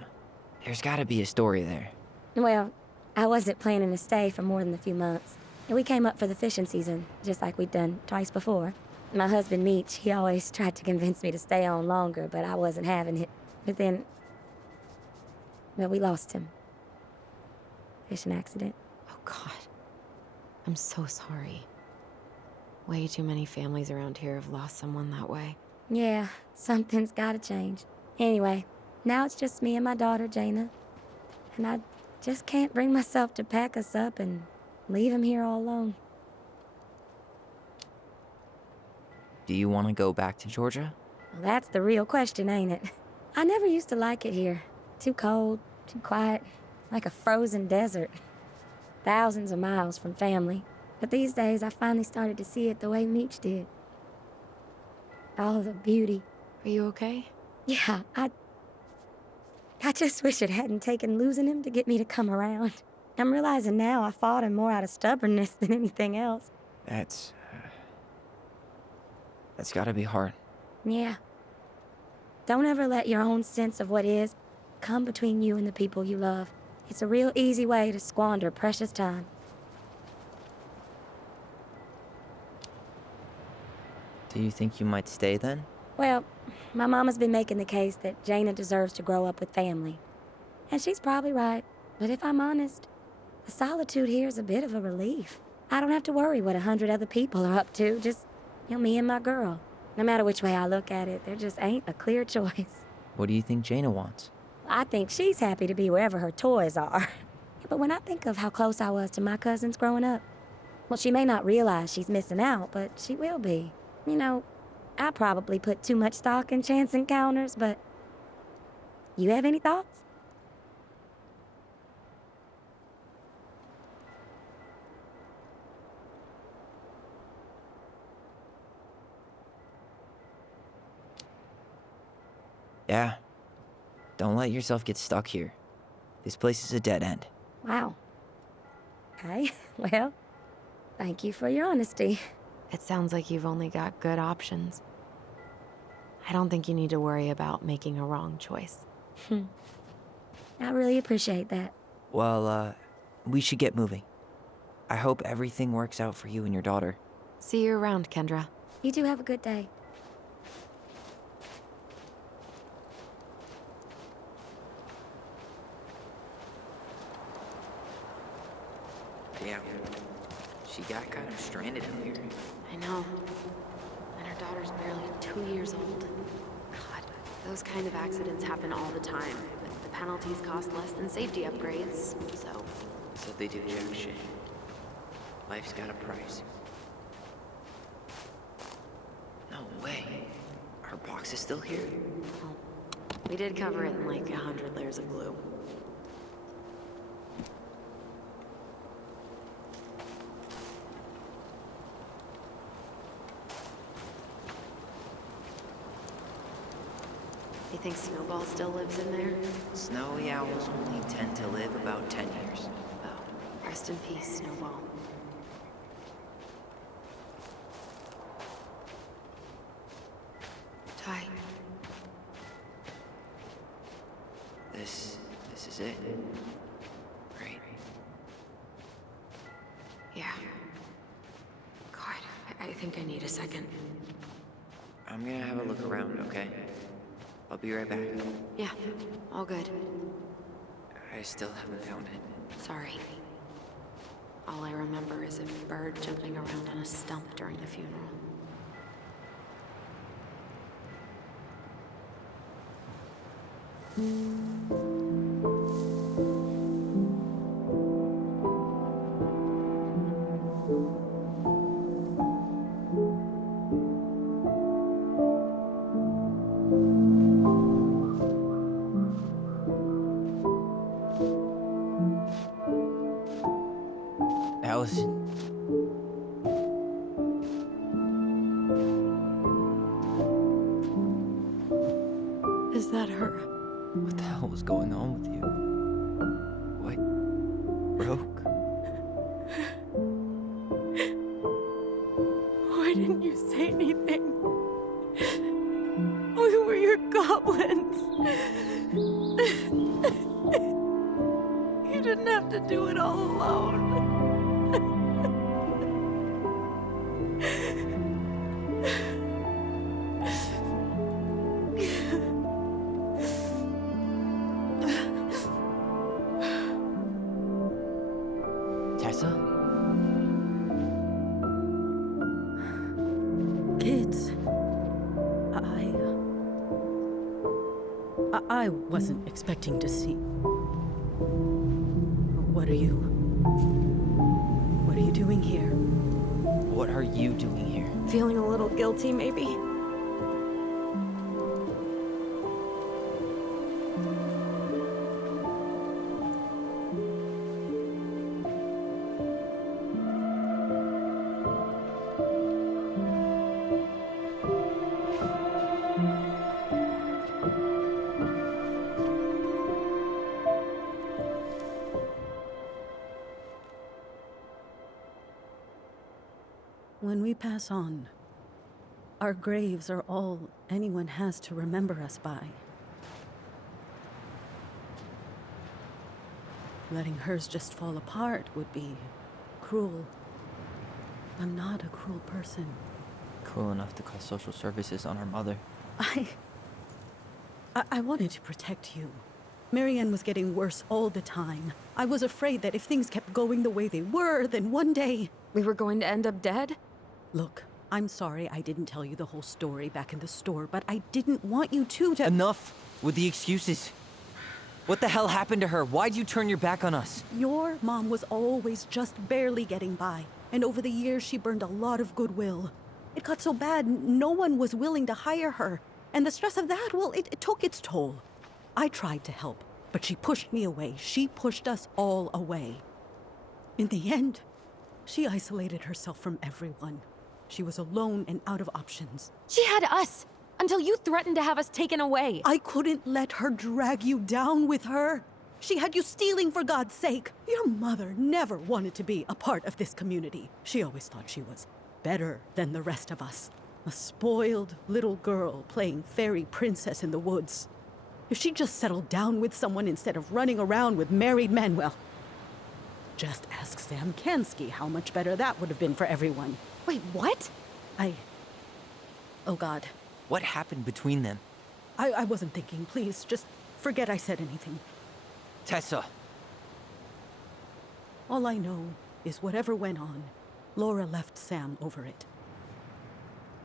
There's gotta be a story there. Well, I wasn't planning to stay for more than a few months. We came up for the fishing season, just like we'd done twice before. My husband, Meech, he always tried to convince me to stay on longer, but I wasn't having it. But then... well, we lost him. Fishing accident. Oh, God. I'm so sorry. Way too many families around here have lost someone that way. Yeah, something's gotta change. Anyway, now it's just me and my daughter, Jaina. And I just can't bring myself to pack us up and leave him here all alone. Do you want to go back to Georgia? Well, that's the real question, ain't it? I never used to like it here. Too cold, too quiet, like a frozen desert. Thousands of miles from family. But these days, I finally started to see it the way Meech did. All the beauty. Are you okay? Yeah, I just wish it hadn't taken losing him to get me to come around. I'm realizing now I fought him more out of stubbornness than anything else. That's gotta be hard. Yeah. Don't ever let your own sense of what is come between you and the people you love. It's a real easy way to squander precious time. Do you think you might stay then? Well, my mama's been making the case that Jaina deserves to grow up with family. And she's probably right. But if I'm honest, the solitude here is a bit of a relief. I don't have to worry what 100 other people are up to, just, me and my girl. No matter which way I look at it, there just ain't a clear choice. What do you think Jaina wants? I think she's happy to be wherever her toys are. But when I think of how close I was to my cousins growing up, well, she may not realize she's missing out, but she will be. I probably put too much stock in chance encounters, but you have any thoughts? Yeah. Don't let yourself get stuck here. This place is a dead end. Wow. Okay, well, thank you for your honesty. It sounds like you've only got good options. I don't think you need to worry about making a wrong choice. I really appreciate that. Well, we should get moving. I hope everything works out for you and your daughter. See you around, Kendra. You two have a good day. Yeah. She got kind of stranded out here. I know. And her daughter's barely 2 years old. God, those kind of accidents happen all the time, but the penalties cost less than safety upgrades, so... So they do jack shit. Life's got a price. No way. Our box is still here? Well, we did cover it in like 100 layers of glue. You think Snowball still lives in there? Snowy owls only tend to live about 10 years. Oh, rest in peace, Snowball. Ty. This is it. Right? Yeah. God, I think I need a second. I'm gonna have a look around, okay? I'll be right back. Yeah, all good. I still haven't found it. Sorry. All I remember is a bird jumping around on a stump during the funeral. Allison. Is that her? What the hell was going on with you? What? Broke? Why didn't you say anything? We were your goblins. You didn't have to do it all alone. Tessa? Kids, I wasn't expecting to see. What are you doing here? What are you doing here? Feeling a little guilty, maybe? When we pass on, our graves are all anyone has to remember us by. Letting hers just fall apart would be cruel. I'm not a cruel person. Cruel enough to call social services on our mother. I wanted to protect you. Marianne was getting worse all the time. I was afraid that if things kept going the way they were, then one day... We were going to end up dead? Look, I'm sorry I didn't tell you the whole story back in the store, but I didn't want you to... Enough with the excuses. What the hell happened to her? Why'd you turn your back on us? Your mom was always just barely getting by, and over the years she burned a lot of goodwill. It got so bad, no one was willing to hire her, and the stress of that, well, it took its toll. I tried to help, but she pushed me away. She pushed us all away. In the end, she isolated herself from everyone. She was alone and out of options. She had us! Until you threatened to have us taken away. I couldn't let her drag you down with her. She had you stealing for God's sake. Your mother never wanted to be a part of this community. She always thought she was better than the rest of us. A spoiled little girl playing fairy princess in the woods. If she just settled down with someone instead of running around with married men, well, just ask Sam Kansky how much better that would have been for everyone. Wait, what? Oh God. What happened between them? I wasn't thinking. Please, just forget I said anything. Tessa! All I know is whatever went on, Laura left Sam over it.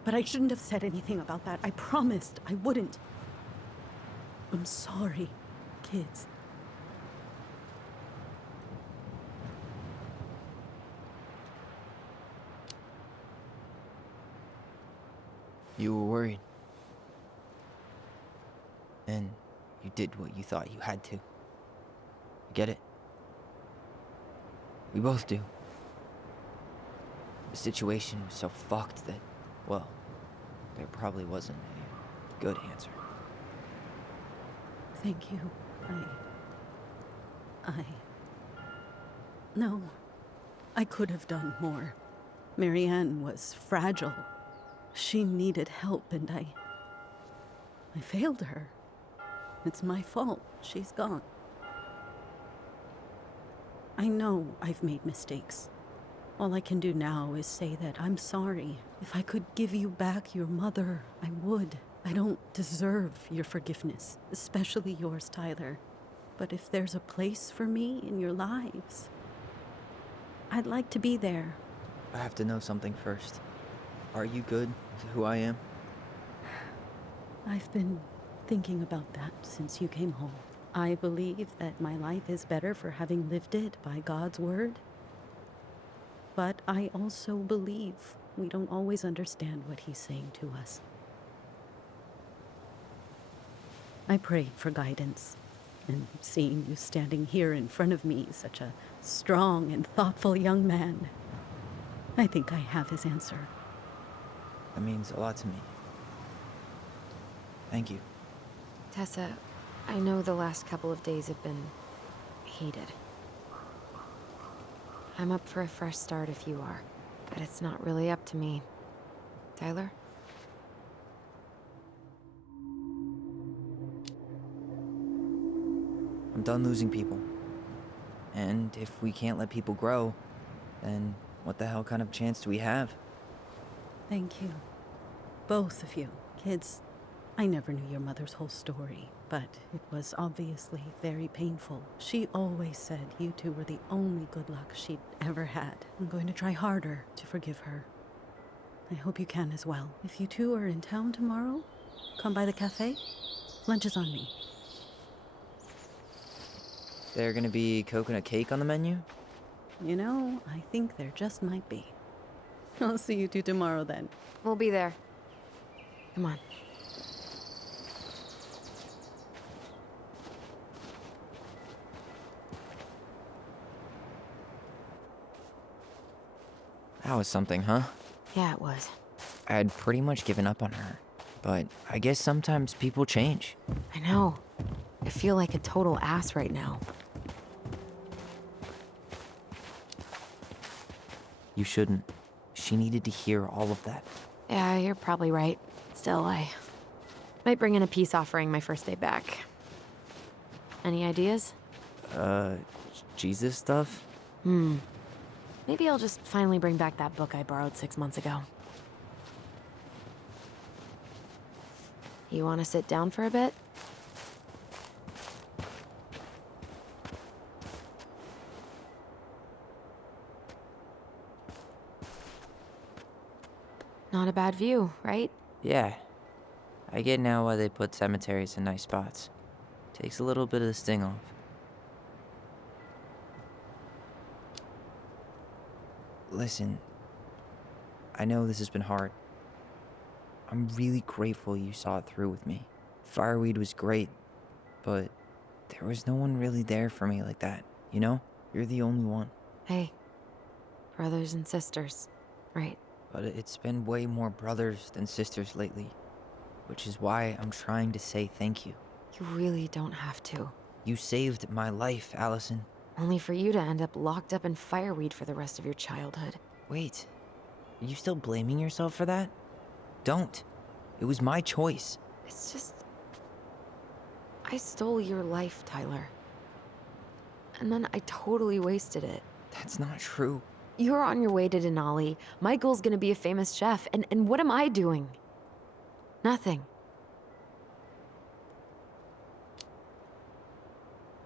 But I shouldn't have said anything about that. I promised I wouldn't. I'm sorry, kids. You were worried. And you did what you thought you had to. I get it. We both do. The situation was so fucked that, well, there probably wasn't a good answer. Thank you. No, I could have done more. Marianne was fragile. She needed help, and I failed her. It's my fault. She's gone. I know I've made mistakes. All I can do now is say that I'm sorry. If I could give you back your mother, I would. I don't deserve your forgiveness, especially yours, Tyler. But if there's a place for me in your lives, I'd like to be there. I have to know something first. Are you good with who I am? I've been thinking about that since you came home. I believe that my life is better for having lived it by God's word. But I also believe we don't always understand what he's saying to us. I prayed for guidance, and seeing you standing here in front of me, such a strong and thoughtful young man, I think I have his answer. That means a lot to me. Thank you. Tessa, I know the last couple of days have been heated. I'm up for a fresh start if you are, but it's not really up to me. Tyler? I'm done losing people. And if we can't let people grow, then what the hell kind of chance do we have? Thank you. Both of you. Kids, I never knew your mother's whole story, but it was obviously very painful. She always said you two were the only good luck she'd ever had. I'm going to try harder to forgive her. I hope you can as well. If you two are in town tomorrow, come by the cafe. Lunch is on me. There gonna be coconut cake on the menu? You know, I think there just might be. I'll see you two tomorrow then. We'll be there. Come on. That was something, huh? Yeah, it was. I had pretty much given up on her, but I guess sometimes people change. I know. I feel like a total ass right now. You shouldn't. She she needed to hear all of that. Yeah, you're probably right. Still, I might bring in a peace offering my first day back. Any ideas? Jesus stuff? Maybe I'll just finally bring back that book I borrowed 6 months ago. You want to sit down for a bit? Not a bad view, right? Yeah. I get now why they put cemeteries in nice spots. Takes a little bit of the sting off. Listen, I know this has been hard. I'm really grateful you saw it through with me. Fireweed was great, but there was no one really there for me like that, you know? You're the only one. Hey, brothers and sisters, right? But it's been way more brothers than sisters lately, which is why I'm trying to say thank you. You really don't have to. You saved my life, Allison. Only for you to end up locked up in fireweed for the rest of your childhood. Wait, are you still blaming yourself for that? Don't. It was my choice. It's just... I stole your life, Tyler. And then I totally wasted it. That's not true. You're on your way to Denali. Michael's gonna be a famous chef, and what am I doing? Nothing.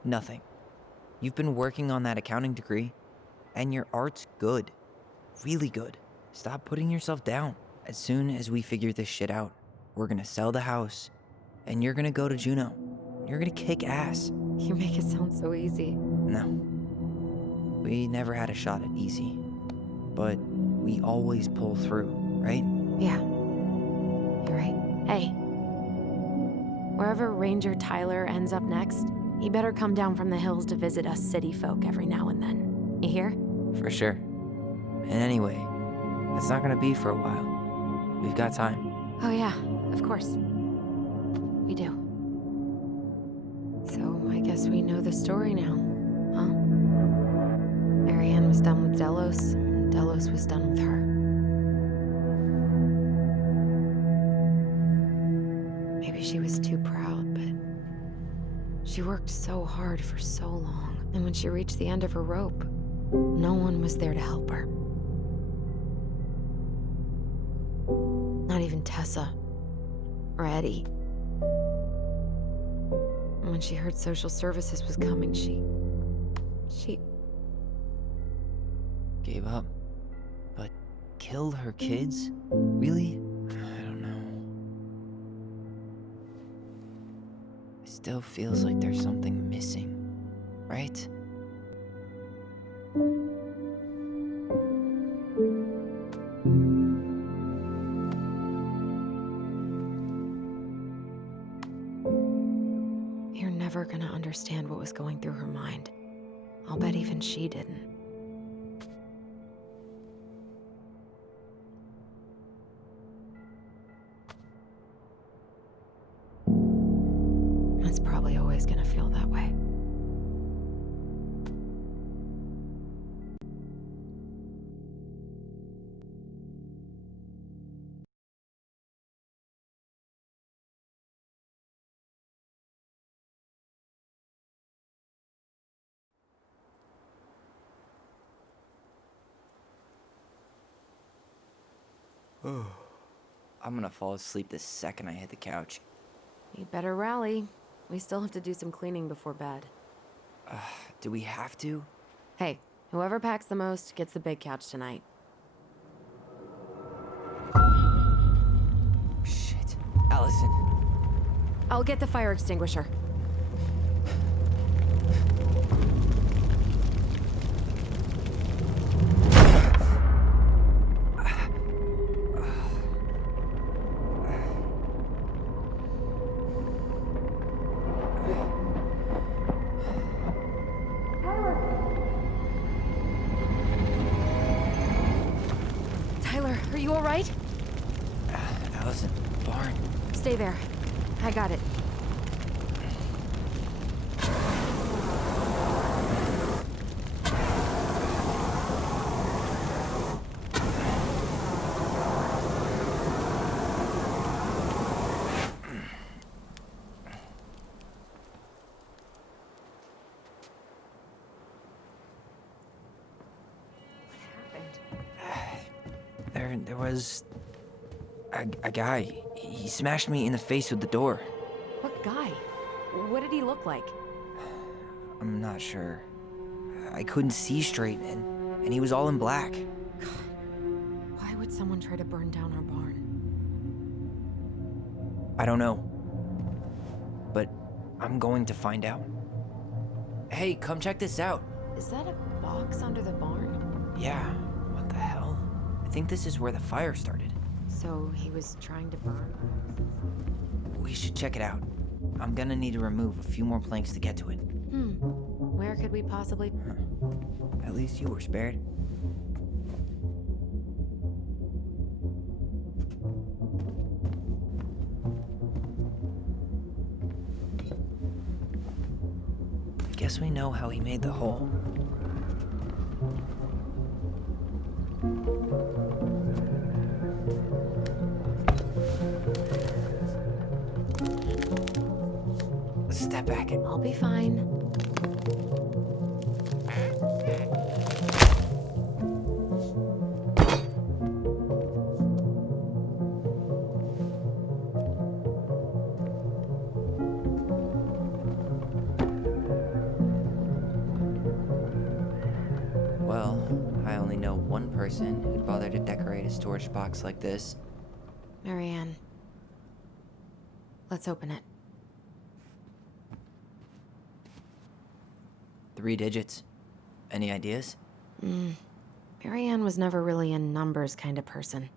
Nothing. You've been working on that accounting degree, and your art's good. Really good. Stop putting yourself down. As soon as we figure this shit out, we're gonna sell the house, and you're gonna go to Juneau. You're gonna kick ass. You make it sound so easy. No. We never had a shot at easy. But we always pull through, right? Yeah. You're right. Hey. Wherever Ranger Tyler ends up next, he better come down from the hills to visit us city folk every now and then. You hear? For sure. And anyway, that's not gonna be for a while. We've got time. Oh yeah, of course. We do. So I guess we know the story now, huh? Marianne was done with Delos, and Delos was done with her. Maybe she was too proud, but she worked so hard for so long, and when she reached the end of her rope, no one was there to help her. Not even Tessa or Eddie. And when she heard social services was coming, she Gave up. But killed her kids? Really? I don't know. It still feels like there's something missing, right? You're never gonna understand what was going through her mind. I'll bet even she didn't. It's probably always gonna feel that way. I'm gonna fall asleep the second I hit the couch. You'd better rally. We still have to do some cleaning before bed. Do we have to? Hey, whoever packs the most gets the big couch tonight. Shit. Allison. I'll get the fire extinguisher. Tyler, are you all right? Allison, barn. Stay there. I got it. There was a guy. He smashed me in the face with the door. What guy? What did he look like? I'm not sure. I couldn't see straight, and he was all in black. Why would someone try to burn down our barn? I don't know. But I'm going to find out. Hey, come check this out. Is that a box under the barn? Yeah, what the hell? I think this is where the fire started. So he was trying to burn? We should check it out. I'm gonna need to remove a few more planks to get to it. Where could we possibly... At least you were spared. Guess we know how he made the hole. Step back. I'll be fine. Well, I only know one person who'd bother to decorate a storage box like this. Marianne. Let's open it. 3 digits. Any ideas? Marianne was never really a numbers kind of person.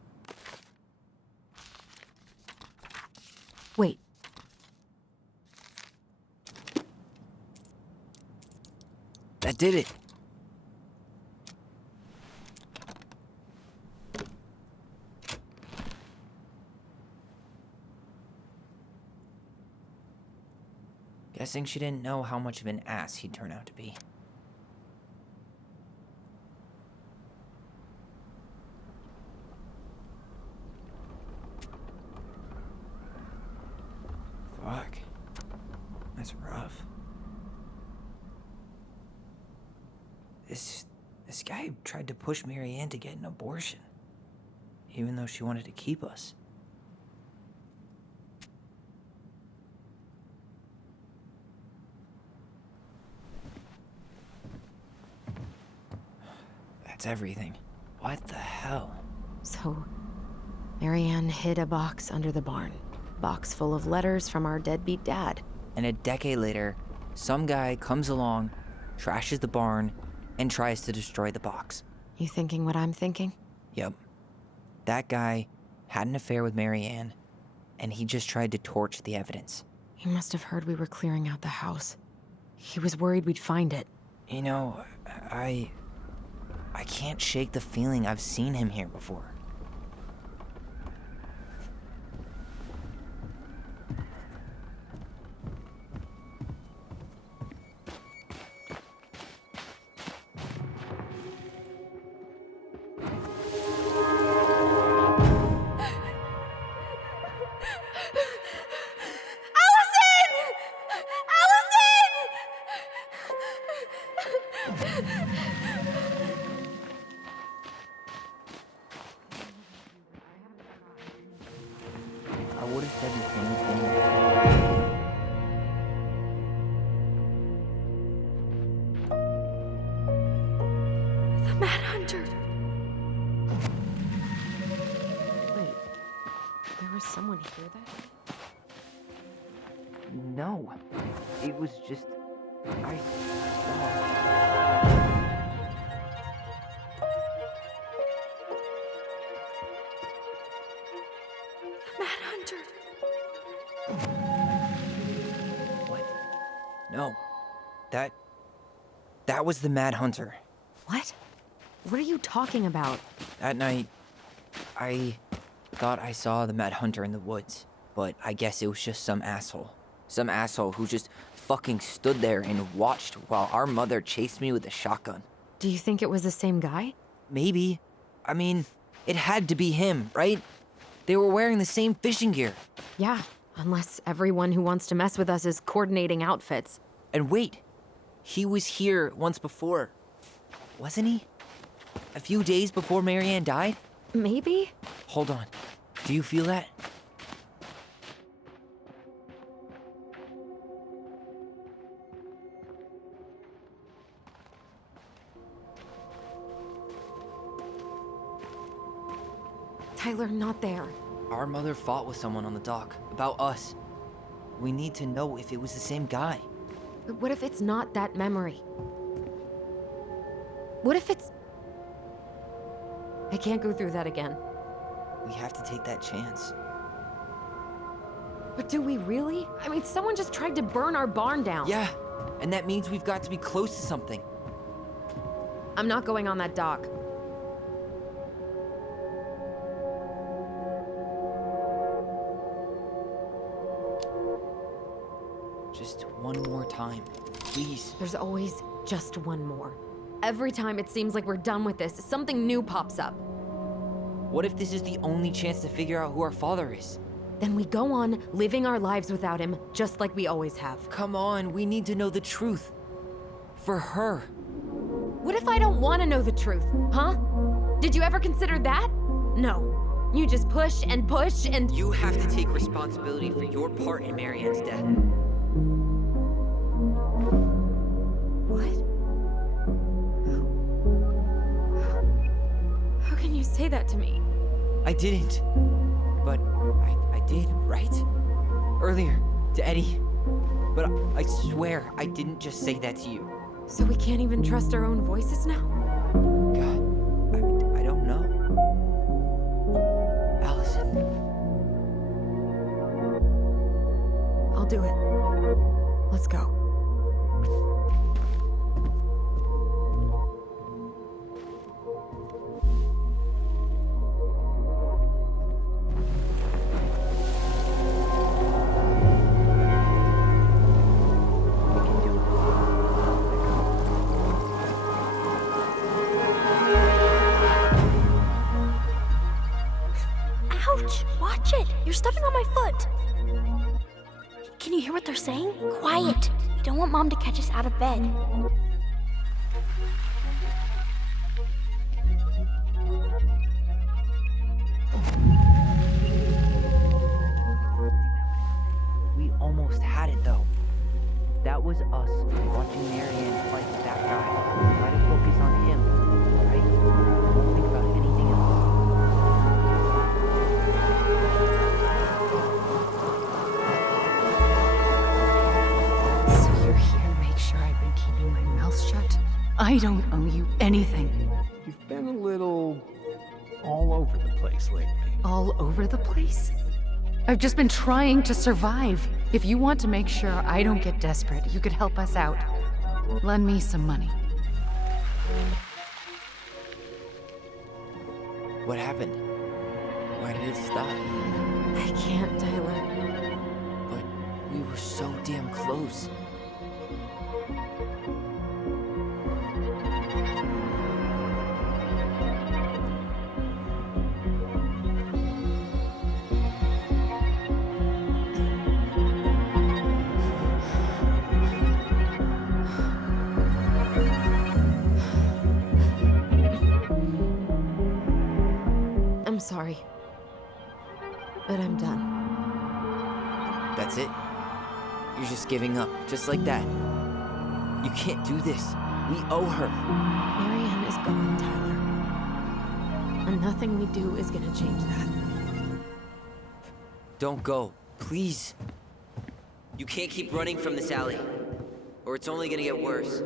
Wait. That did it. Guessing she didn't know how much of an ass he'd turn out to be. Fuck. That's rough. This guy tried to push Marianne to get an abortion, even though she wanted to keep us. That's everything. What the hell? So, Marianne hid a box under the barn. Box full of letters from our deadbeat dad. And a decade later, some guy comes along, trashes the barn, and tries to destroy the box. You thinking what I'm thinking? Yep. That guy had an affair with Marianne, and he just tried to torch the evidence. He must have heard we were clearing out the house. He was worried we'd find it. You know, I can't shake the feeling I've seen him here before. I would have said the same thing. The Mad Hunter. Wait, there was someone here that day? No, it was just... I saw... Mad Hunter. What? No. That was the Mad Hunter. What? What are you talking about? That night, I thought I saw the Mad Hunter in the woods, but I guess it was just some asshole. Some asshole who just fucking stood there and watched while our mother chased me with a shotgun. Do you think it was the same guy? Maybe. I mean, it had to be him, right? They were wearing the same fishing gear. Yeah, unless everyone who wants to mess with us is coordinating outfits. And wait, he was here once before, wasn't he? A few days before Marianne died? Maybe? Hold on. Do you feel that? Tyler, not there. Our mother fought with someone on the dock about us. We need to know if it was the same guy. But what if it's not that memory? What if it's... I can't go through that again. We have to take that chance. But do we really? I mean, someone just tried to burn our barn down. Yeah, and that means we've got to be close to something. I'm not going on that dock. Just one more time, please. There's always just one more. Every time it seems like we're done with this, something new pops up. What if this is the only chance to figure out who our father is? Then we go on living our lives without him, just like we always have. Come on, we need to know the truth. For her. What if I don't want to know the truth, huh? Did you ever consider that? No. You just push and push and... You have to take responsibility for your part in Marianne's death. What? How can you say that to me? I didn't. But I did, right? Earlier, to Eddie. But I swear I didn't just say that to you. So we can't even trust our own voices now? God, I don't know. Allison. I'll do it. Let's go. Ouch! Watch it! You're stepping on my foot! Can you hear what they're saying? Quiet! We don't want Mom to catch us out of bed. We almost had it, though. That was us watching Marianne fight that guy. Try to focus on him, right? Don't think about anything else. So you're here to make sure I've been keeping my mouth shut? I don't owe you anything. You've been a little all over the place lately. All over the place? I've just been trying to survive. If you want to make sure I don't get desperate, you could help us out. Lend me some money. What happened? Why did it stop? I can't, Tyler. But we were so damn close. I'm sorry. But I'm done. That's it? You're just giving up, just like that. You can't do this. We owe her. Marianne is gone, Tyler. And nothing we do is gonna change that. Don't go, please. You can't keep running from this alley, or it's only gonna get worse.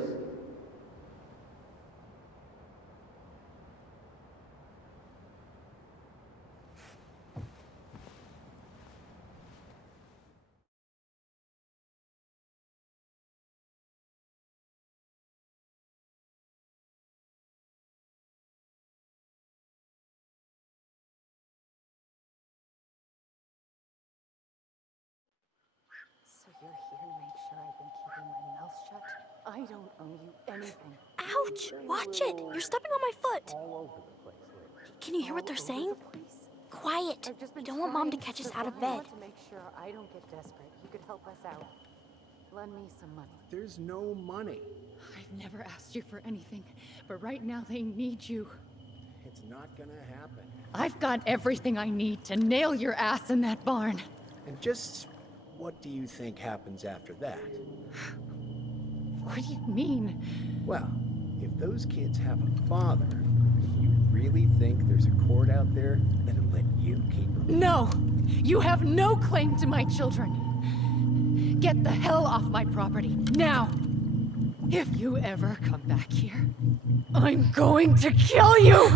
So you're here to make sure I've been keeping my mouth shut? I don't owe you anything. Ouch! Watch it! You're stepping on my foot! All over the place lately. Can you hear what they're saying? Quiet! We don't want Mom to catch us out of bed. To make sure I don't get desperate, you could help us out. Lend me some money. There's no money. I've never asked you for anything, but right now they need you. It's not gonna happen. I've got everything I need to nail your ass in that barn. And just what do you think happens after that? What do you mean? Well, if those kids have a father, you really think there's a court out there that'll let you keep them? No! You have no claim to my children. Get the hell off my property, now! If you ever come back here, I'm going to kill you!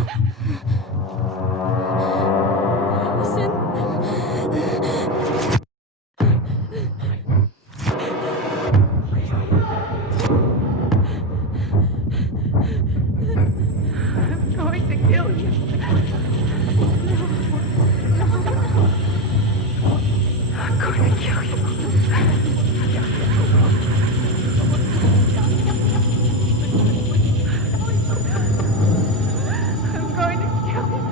Allison? I'm going to kill you. I'm going to kill you. I'm going to kill you.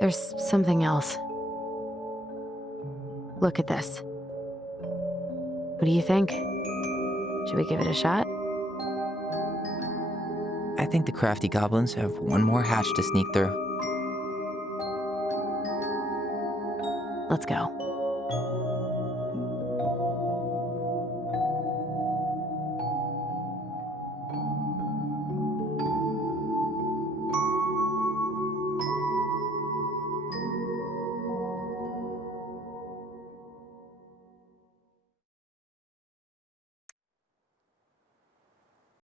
There's something else. Look at this. What do you think? Should we give it a shot? I think the crafty goblins have one more hatch to sneak through. Let's go.